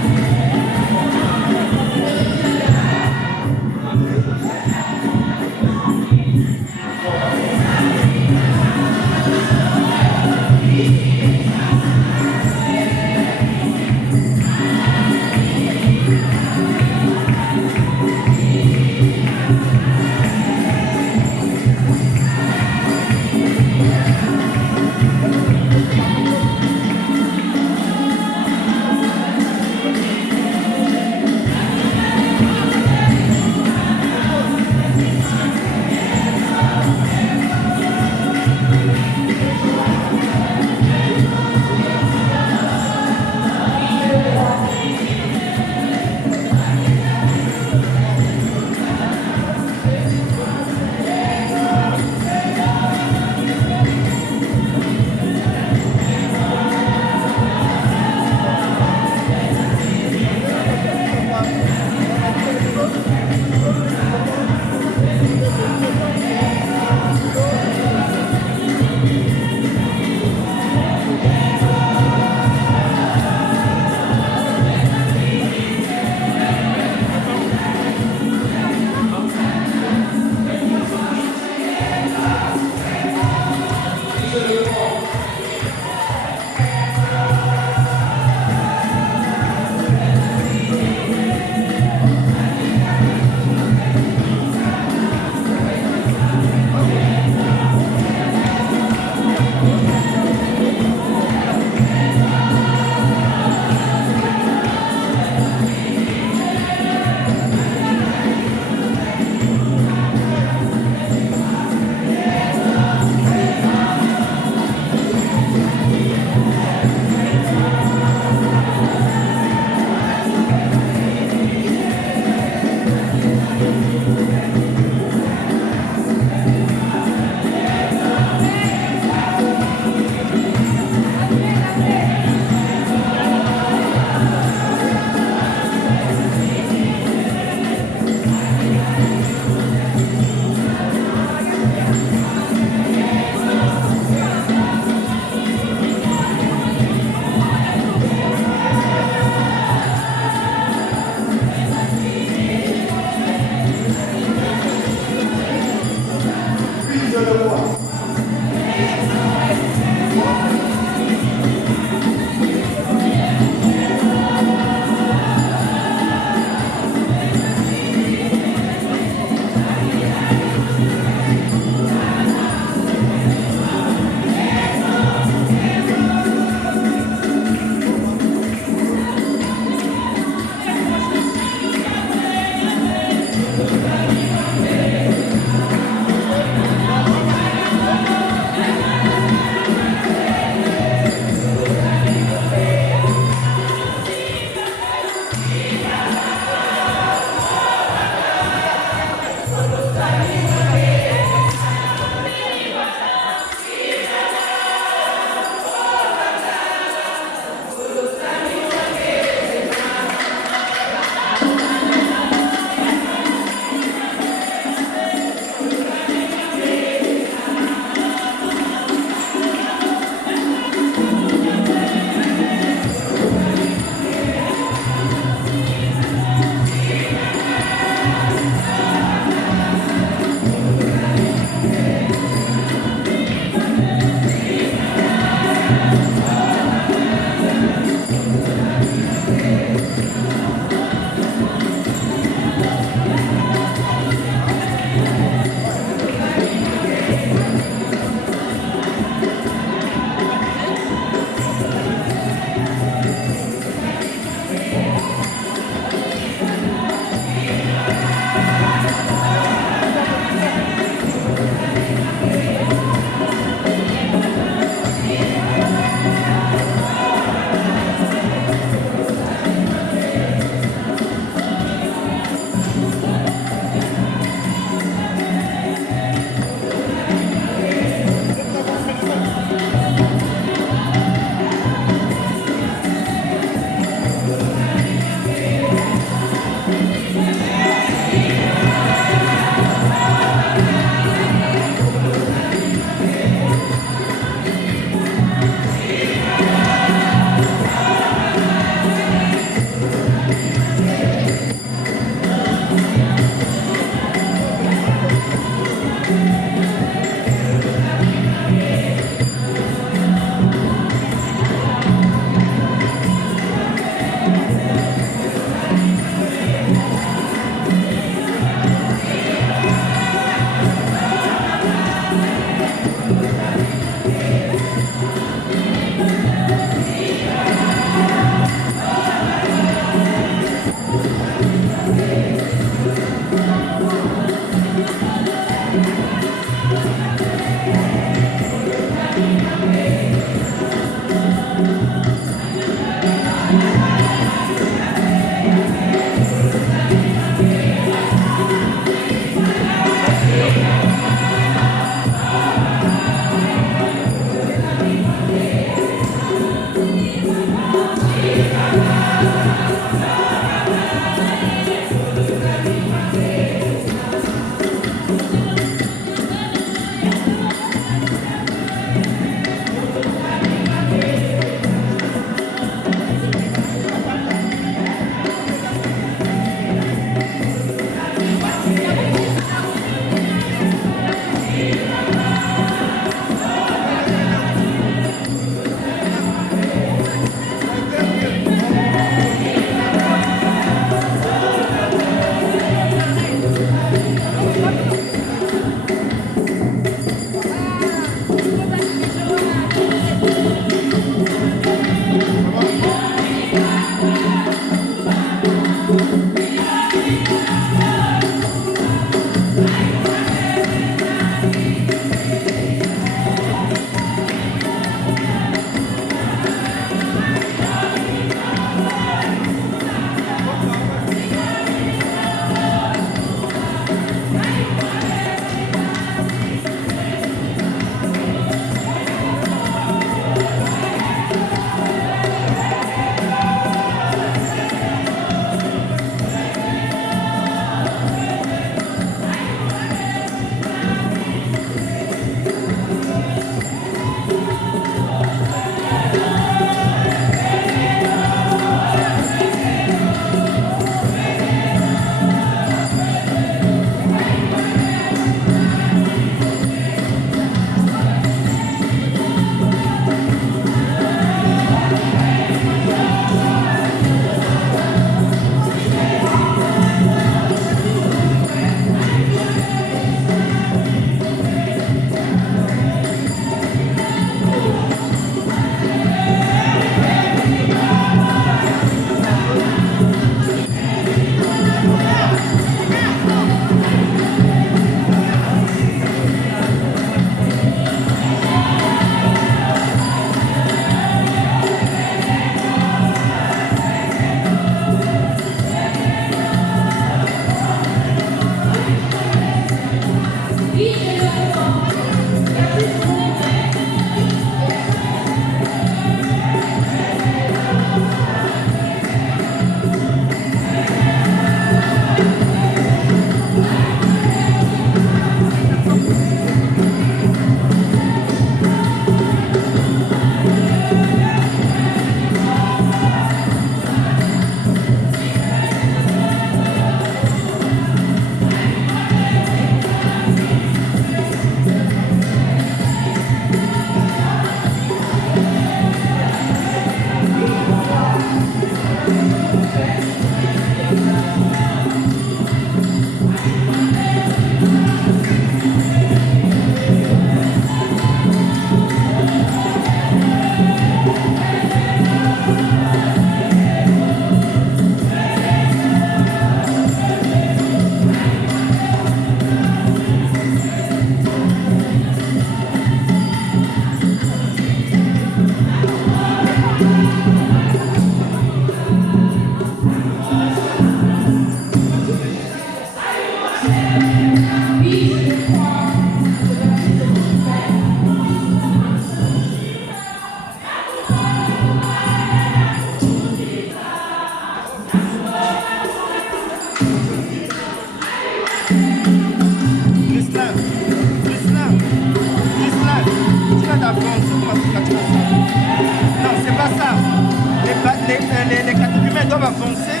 doivent avancer.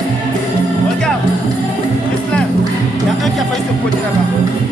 Regarde, Christophe, il y a un qui a failli se poigner là-bas.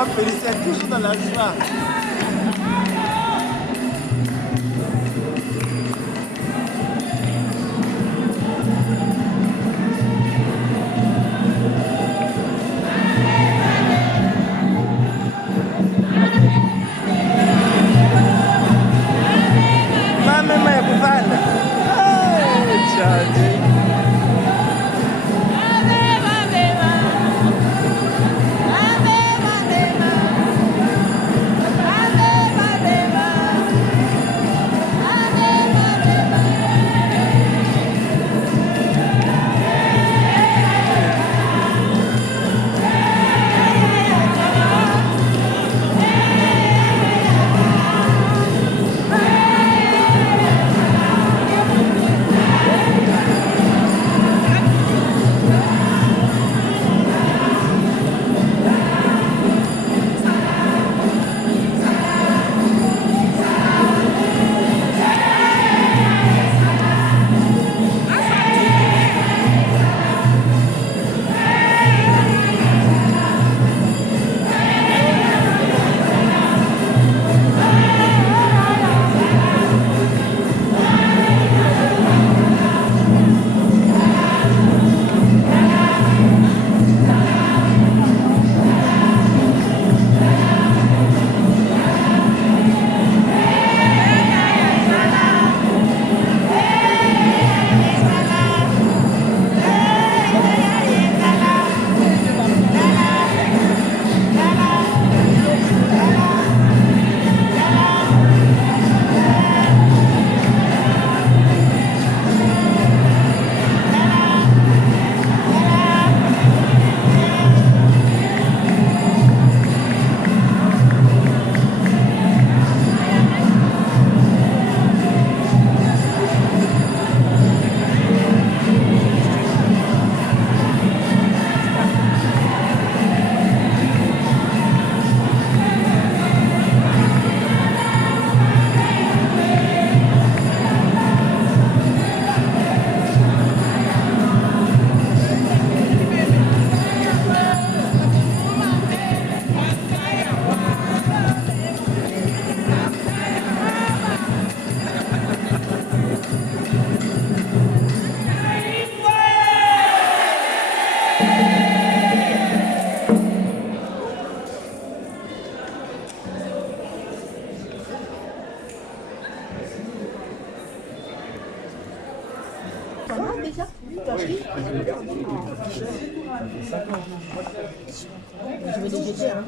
Maman Félicia, toujours dans la joie. Mama ya kuvanda. Jadi. Je vais les jeter, hein.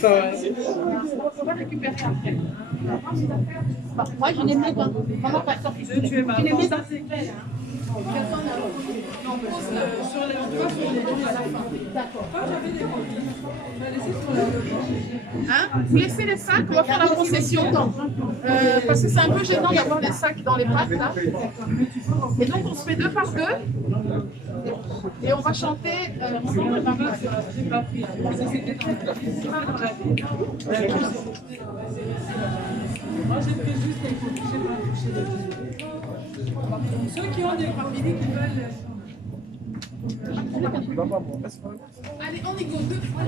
Ça va. On va récupérer après. Moi, je n'ai plus pas. Maman, pas sorti. Tu es ma n'ai ça c'est clair. On pose sur les deux à la fin. D'accord. Quand j'avais des copies, je vais laisser sur le hein? Vous laissez les sacs, on va faire la procession. Parce que c'est un peu gênant d'avoir des sacs dans les pattes là. Et donc on se fait deux par deux. Et on va chanter. J'ai pas pris. Moi j'ai pris juste les copies, j'ai pas touché les deux. Ceux qui ont des copies qui veulent. Allez, on y go deux fois.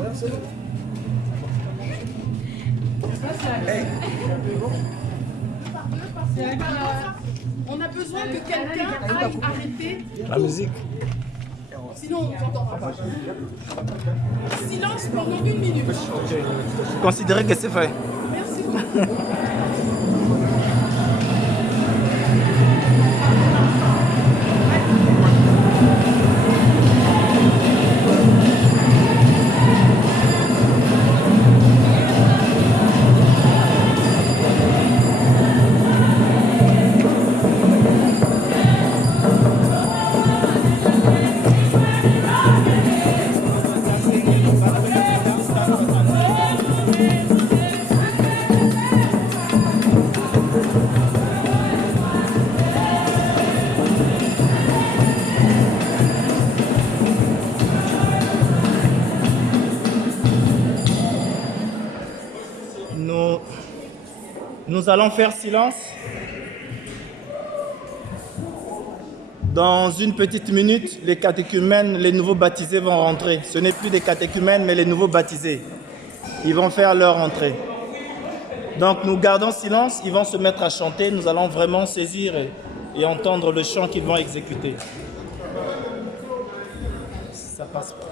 On a besoin que quelqu'un aille arrêter la musique. Sinon, on ne t'entend pas. Silence pendant 1 minute. Considérez que c'est fait. Merci beaucoup. Nous allons faire silence. Dans une petite minute, les catéchumènes, les nouveaux baptisés vont rentrer. Ce n'est plus des catéchumènes, mais les nouveaux baptisés. Ils vont faire leur entrée. Donc nous gardons silence, ils vont se mettre à chanter. Nous allons vraiment saisir et entendre le chant qu'ils vont exécuter. Ça passe pas.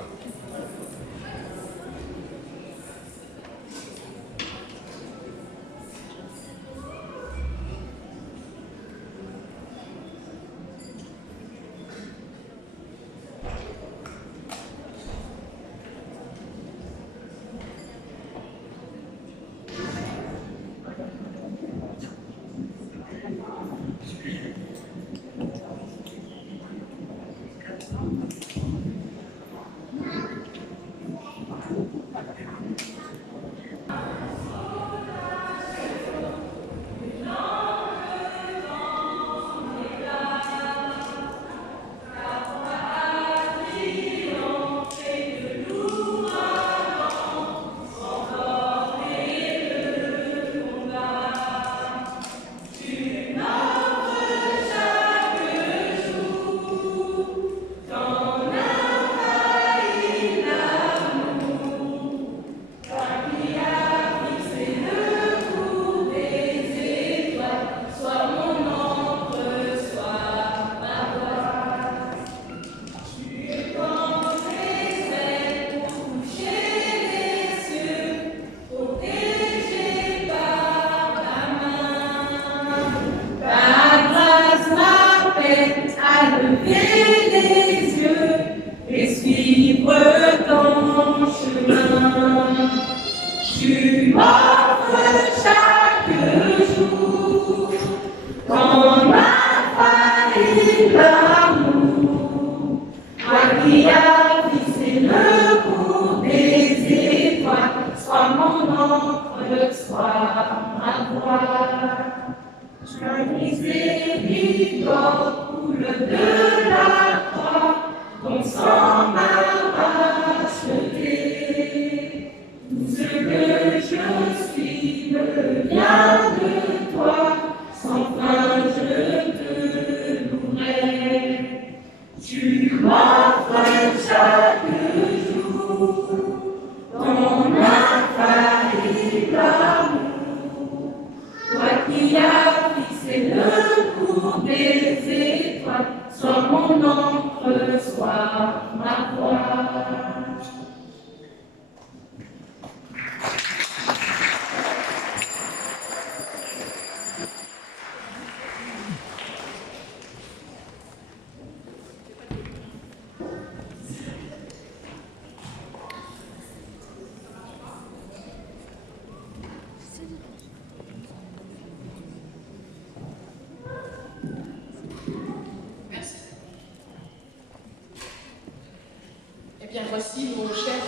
Voici nos chers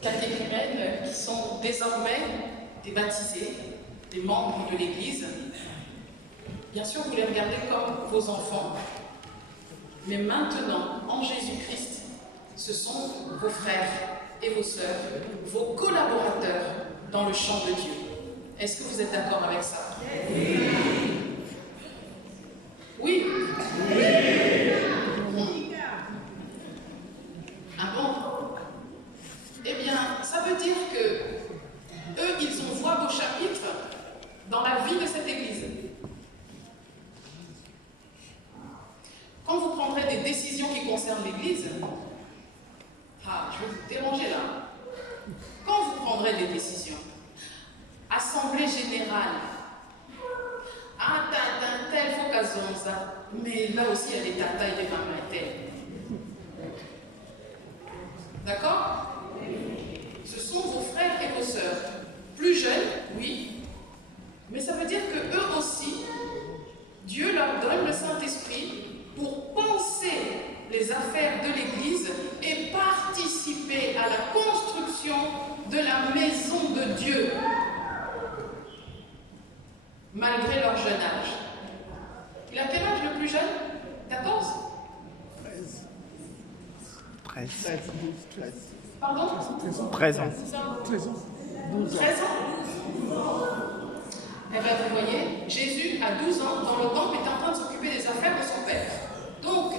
catéchumènes qui sont désormais des baptisés, des membres de l'Église. Bien sûr, vous les regardez comme vos enfants, mais maintenant, en Jésus-Christ, ce sont vos frères et vos sœurs, vos collaborateurs dans le champ de Dieu. Est-ce que vous êtes d'accord avec ça? Oui. Oui. Ah bon? Eh bien, ça veut dire que eux, ils ont voix au chapitre dans la vie de cette Église. Quand vous prendrez des décisions qui concernent l'Église, je vais vous déranger là. Quand vous prendrez des décisions, assemblée générale, tel faut qu'à ça, mais là aussi il y a des tatailles de mamans et tel. D'accord? Ce sont vos frères et vos sœurs. Plus jeunes, oui, mais ça veut dire que eux aussi, Dieu leur donne le Saint-Esprit pour penser les affaires de l'Église et participer à la construction de la maison de Dieu, malgré leur jeune âge. Il a quel âge le plus jeune? 14? 13. 13. Pardon? 13 ans. 13 ans? 13 ans? Eh bien, vous voyez, Jésus, à 12 ans, dans le temple, était en train de s'occuper des affaires de son père. Donc,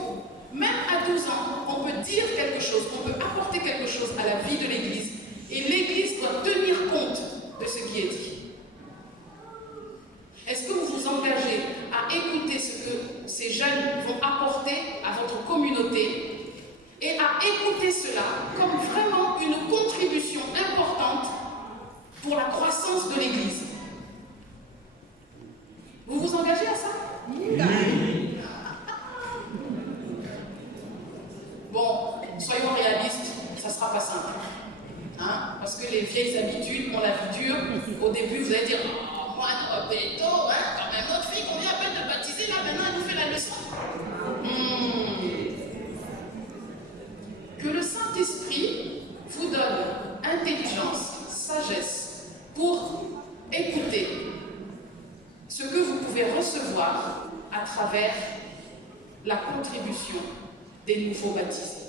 même à 12 ans, on peut dire quelque chose, on peut apporter quelque chose à la vie de l'Église. Et l'Église doit tenir compte de ce qui est dit. Est-ce que vous vous engagez à écouter ce que ces jeunes vont apporter à votre communauté et à écouter cela comme vraiment une contribution importante pour la croissance de l'Église? Vous vous engagez à ça? Oui. Bon, soyons réalistes, ça ne sera pas simple. Hein? Parce que les vieilles habitudes, on la vie dure. Au début, vous allez dire, oh, moi, Roberto, hein, quand même, notre fille qu'on vient à peine de baptiser, là, maintenant, elle nous fait la leçon. Que le Saint-Esprit vous donne intelligence, sagesse, pour écouter ce que vous pouvez recevoir à travers la contribution des nouveaux baptisés.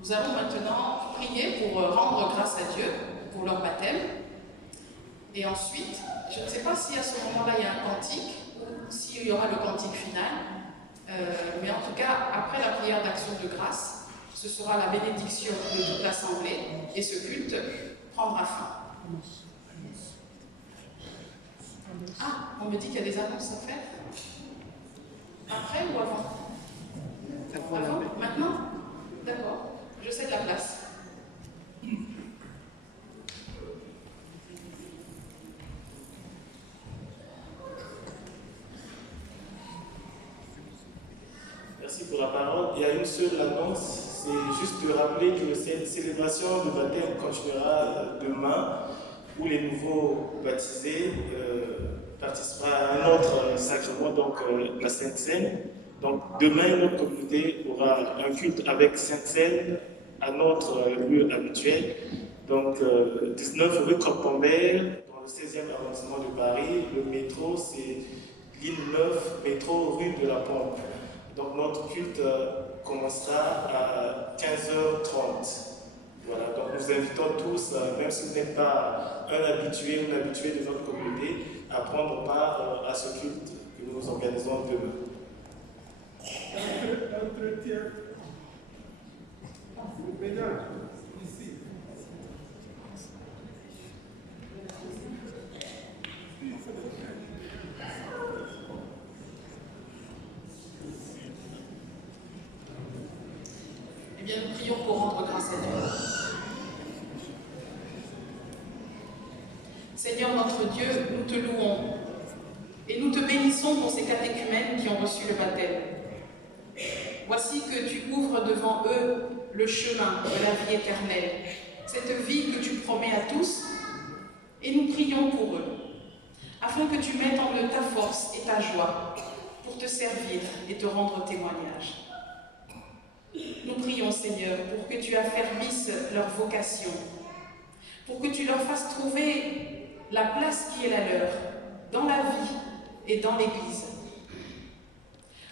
Nous allons maintenant prier pour rendre grâce à Dieu pour leur baptême. Et ensuite, je ne sais pas si à ce moment-là il y a un cantique ou s'il y aura le cantique final. Mais en tout cas, après la prière d'action de grâce, ce sera la bénédiction de toute l'Assemblée et ce culte prendra fin. Ah, on me dit qu'il y a des annonces à faire. Après ou avant? Avant? Maintenant? D'accord. Je cède la place. Merci pour la parole. Il y a une seule annonce, c'est juste de rappeler que cette célébration de baptême continuera demain, où les nouveaux baptisés participeront à un autre sacrement, donc la Sainte Seine. Donc demain, notre communauté aura un culte avec Sainte Seine à notre lieu habituel. Donc 19 rue Croque-Pambert, dans le 16e arrondissement de Paris. Le métro, c'est ligne 9, métro rue de la Pompe. Donc notre culte commencera à 15h30. Voilà, donc nous invitons tous, même si vous n'êtes pas un habitué ou une habituée de notre communauté, à prendre part à ce culte que nous organisons demain. Entretien. Ménage, ici. Eh bien, nous prions pour rendre grâce à Dieu. Seigneur notre Dieu, nous te louons et nous te bénissons pour ces catéchumènes qui ont reçu le baptême. Voici que tu ouvres devant eux le chemin de la vie éternelle, cette vie que tu promets à tous, et nous prions pour eux, afin que tu mettes en eux ta force et ta joie pour te servir et te rendre témoignage. Nous prions, Seigneur, pour que tu affermisses leur vocation, pour que tu leur fasses trouver la place qui est la leur, dans la vie et dans l'Église.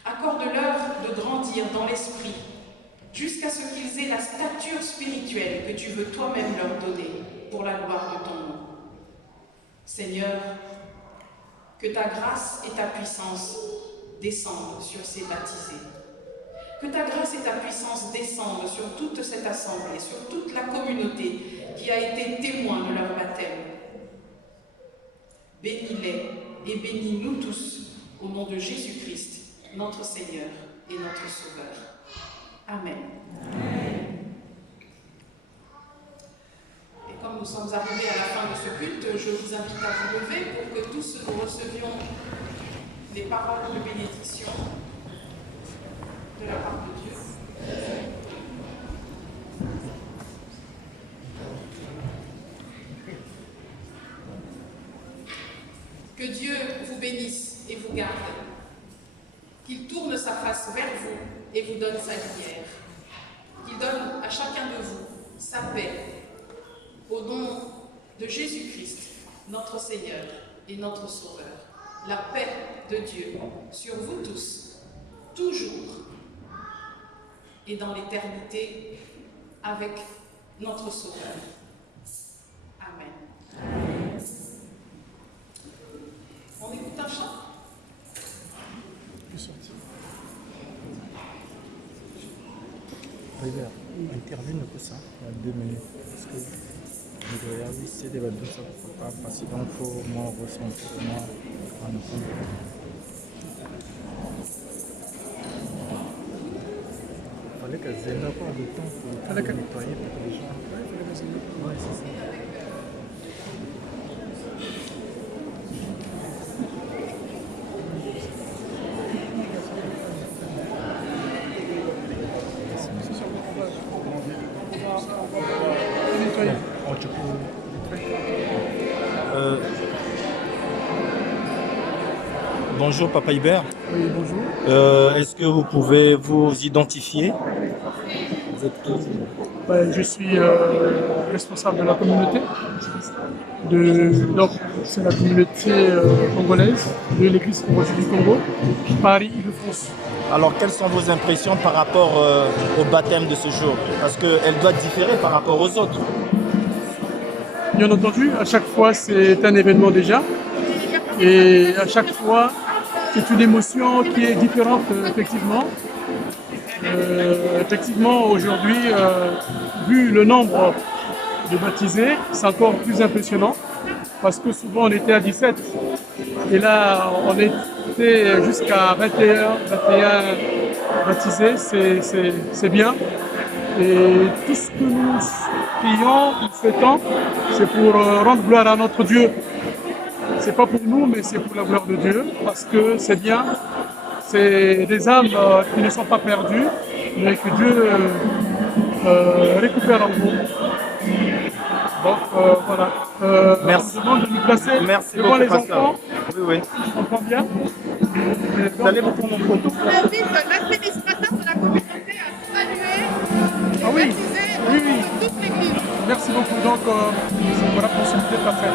Accorde-leur de grandir dans l'esprit, jusqu'à ce qu'ils aient la stature spirituelle que tu veux toi-même leur donner pour la gloire de ton nom. Seigneur, que ta grâce et ta puissance descendent sur ces baptisés. Que ta grâce et ta puissance descendent sur toute cette assemblée, sur toute la communauté qui a été témoin de leur baptême. Bénis-les et bénis-nous tous au nom de Jésus-Christ, notre Seigneur et notre Sauveur. Amen. Amen. Et comme nous sommes arrivés à la fin de ce culte, je vous invite à vous lever pour que tous nous recevions les paroles de bénédiction de la part de Dieu. Que Dieu vous bénisse et vous garde, qu'il tourne sa face vers vous et vous donne sa lumière, qu'il donne à chacun de vous sa paix, au nom de Jésus-Christ, notre Seigneur et notre Sauveur. La paix de Dieu sur vous tous, toujours, et dans l'éternité avec notre Sauveur. Amen. Amen. chant. Intervene pour ça, il y a 2 minutes. Parce que je regarde ici, il va dire ça pour pas passer. Donc il faut moi ressentir comment on apprend. Il fallait qu'elle zèle pas de temps pour nettoyer pour les gens. Ouais, c'est ça. Bonjour Papa Hubert. Oui, bonjour. Est-ce que vous pouvez vous identifier? Vous êtes qui? Je suis responsable de la communauté. Donc, c'est la communauté congolaise de l'Église évangélique du Congo, Paris-Île-de-France. Alors, quelles sont vos impressions par rapport au baptême de ce jour? Parce qu'elle doit différer par rapport aux autres. Bien entendu, à chaque fois, c'est un événement déjà. Et à chaque fois, c'est une émotion qui est différente, effectivement. Effectivement, aujourd'hui, vu le nombre de baptisés, c'est encore plus impressionnant. Parce que souvent, on était à 17. Et là, on était jusqu'à 21 baptisés. C'est bien. Et tout ce que nous prions, nous souhaitons, c'est pour rendre gloire à notre Dieu. C'est pas pour nous, mais c'est pour la gloire de Dieu, parce que c'est bien. C'est des âmes qui ne sont pas perdues, mais que Dieu récupère en vous. Donc voilà. Merci. On demande de nous placer devant les enfants. Oui, oui. Je comprends bien. Vous allez vous prendre en photo. J'invite l'administrateur de la communauté à saluer Ah oui, oui, oui. toute l'église. Merci beaucoup. Donc, voilà, possibilité de la faire.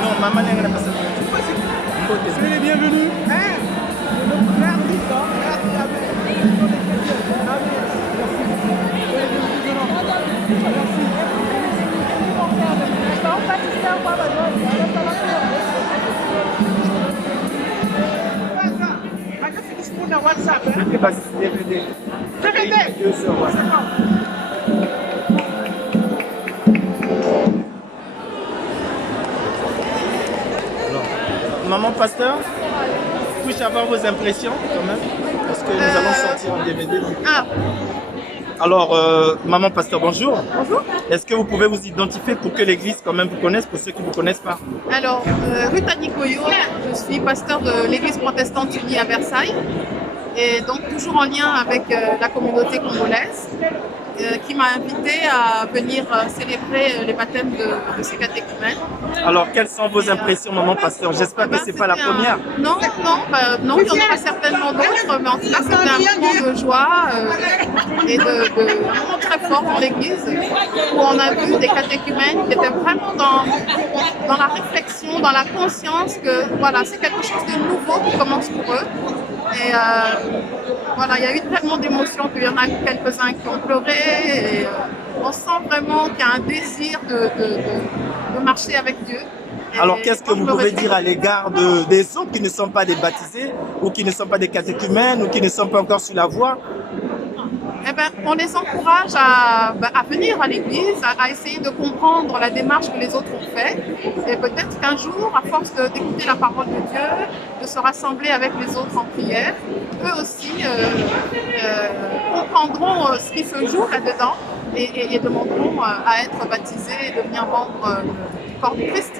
Non, maman n'est pas passée. Soyez les bienvenus. Maman pasteur, puis-je avoir vos impressions quand même? Parce que nous allons sortir en DVD. Alors, maman pasteur, bonjour. Bonjour. Est-ce que vous pouvez vous identifier pour que l'église quand même vous connaisse, pour ceux qui ne vous connaissent pas? Alors, Ruth Anikoyo, je suis pasteur de l'église protestante unie à Versailles. Et donc toujours en lien avec la communauté congolaise qui m'a invité à venir célébrer les baptêmes de ces catéchumènes. Alors, quelles sont vos impressions, maman pasteur? J'espère que ce n'est pas la première. Non, il y en aura certainement d'autres, mais en tout cas, c'était un moment de joie et un moment très fort dans l'église où on a vu des catéchumènes qui étaient vraiment dans la réflexion, dans la conscience que voilà, c'est quelque chose de nouveau qui commence pour eux. Et voilà, il y a eu tellement d'émotions qu'il y en a quelques-uns qui ont pleuré. Et, on sent vraiment qu'il y a un désir de marcher avec Dieu. Et alors, qu'est-ce que vous pouvez dire à l'égard des autres qui ne sont pas des baptisés, ou qui ne sont pas des catéchumènes, ou qui ne sont pas encore sur la voie? Eh ben, on les encourage à venir à l'église, à essayer de comprendre la démarche que les autres ont fait. Et peut-être qu'un jour, à force d'écouter la parole de Dieu, de se rassembler avec les autres en prière, eux aussi comprendront ce qui se joue là-dedans et demanderont à être baptisés et devenir membres du corps de Christ.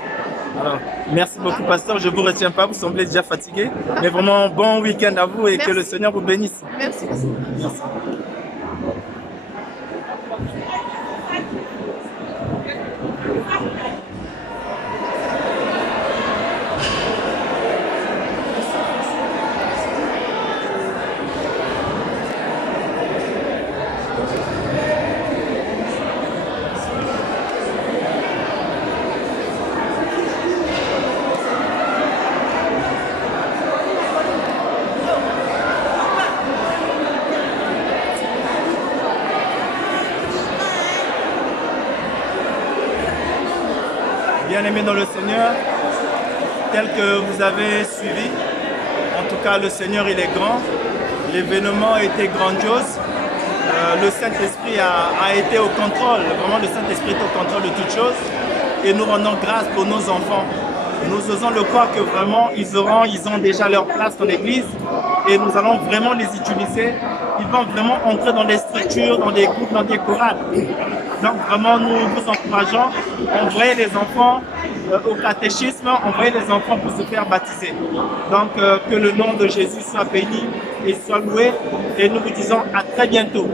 Alors, merci beaucoup, pasteur. Je ne vous retiens pas, vous semblez déjà fatigué. Mais vraiment, bon week-end à vous et merci. Que le Seigneur vous bénisse. Merci beaucoup. Merci. Bien-aimés dans le Seigneur, tel que vous avez suivi, en tout cas le Seigneur il est grand, l'événement a été grandiose, le Saint-Esprit a été au contrôle, vraiment le Saint-Esprit est au contrôle de toutes choses et nous rendons grâce pour nos enfants. Nous osons le croire que vraiment ils ont déjà leur place dans l'église et nous allons vraiment les utiliser. Ils vont vraiment entrer dans des structures, dans des groupes, dans des chorales. Donc vraiment nous vous encourageons, envoyez les enfants au catéchisme, envoyez les enfants pour se faire baptiser. Donc que le nom de Jésus soit béni et soit loué et nous vous disons à très bientôt.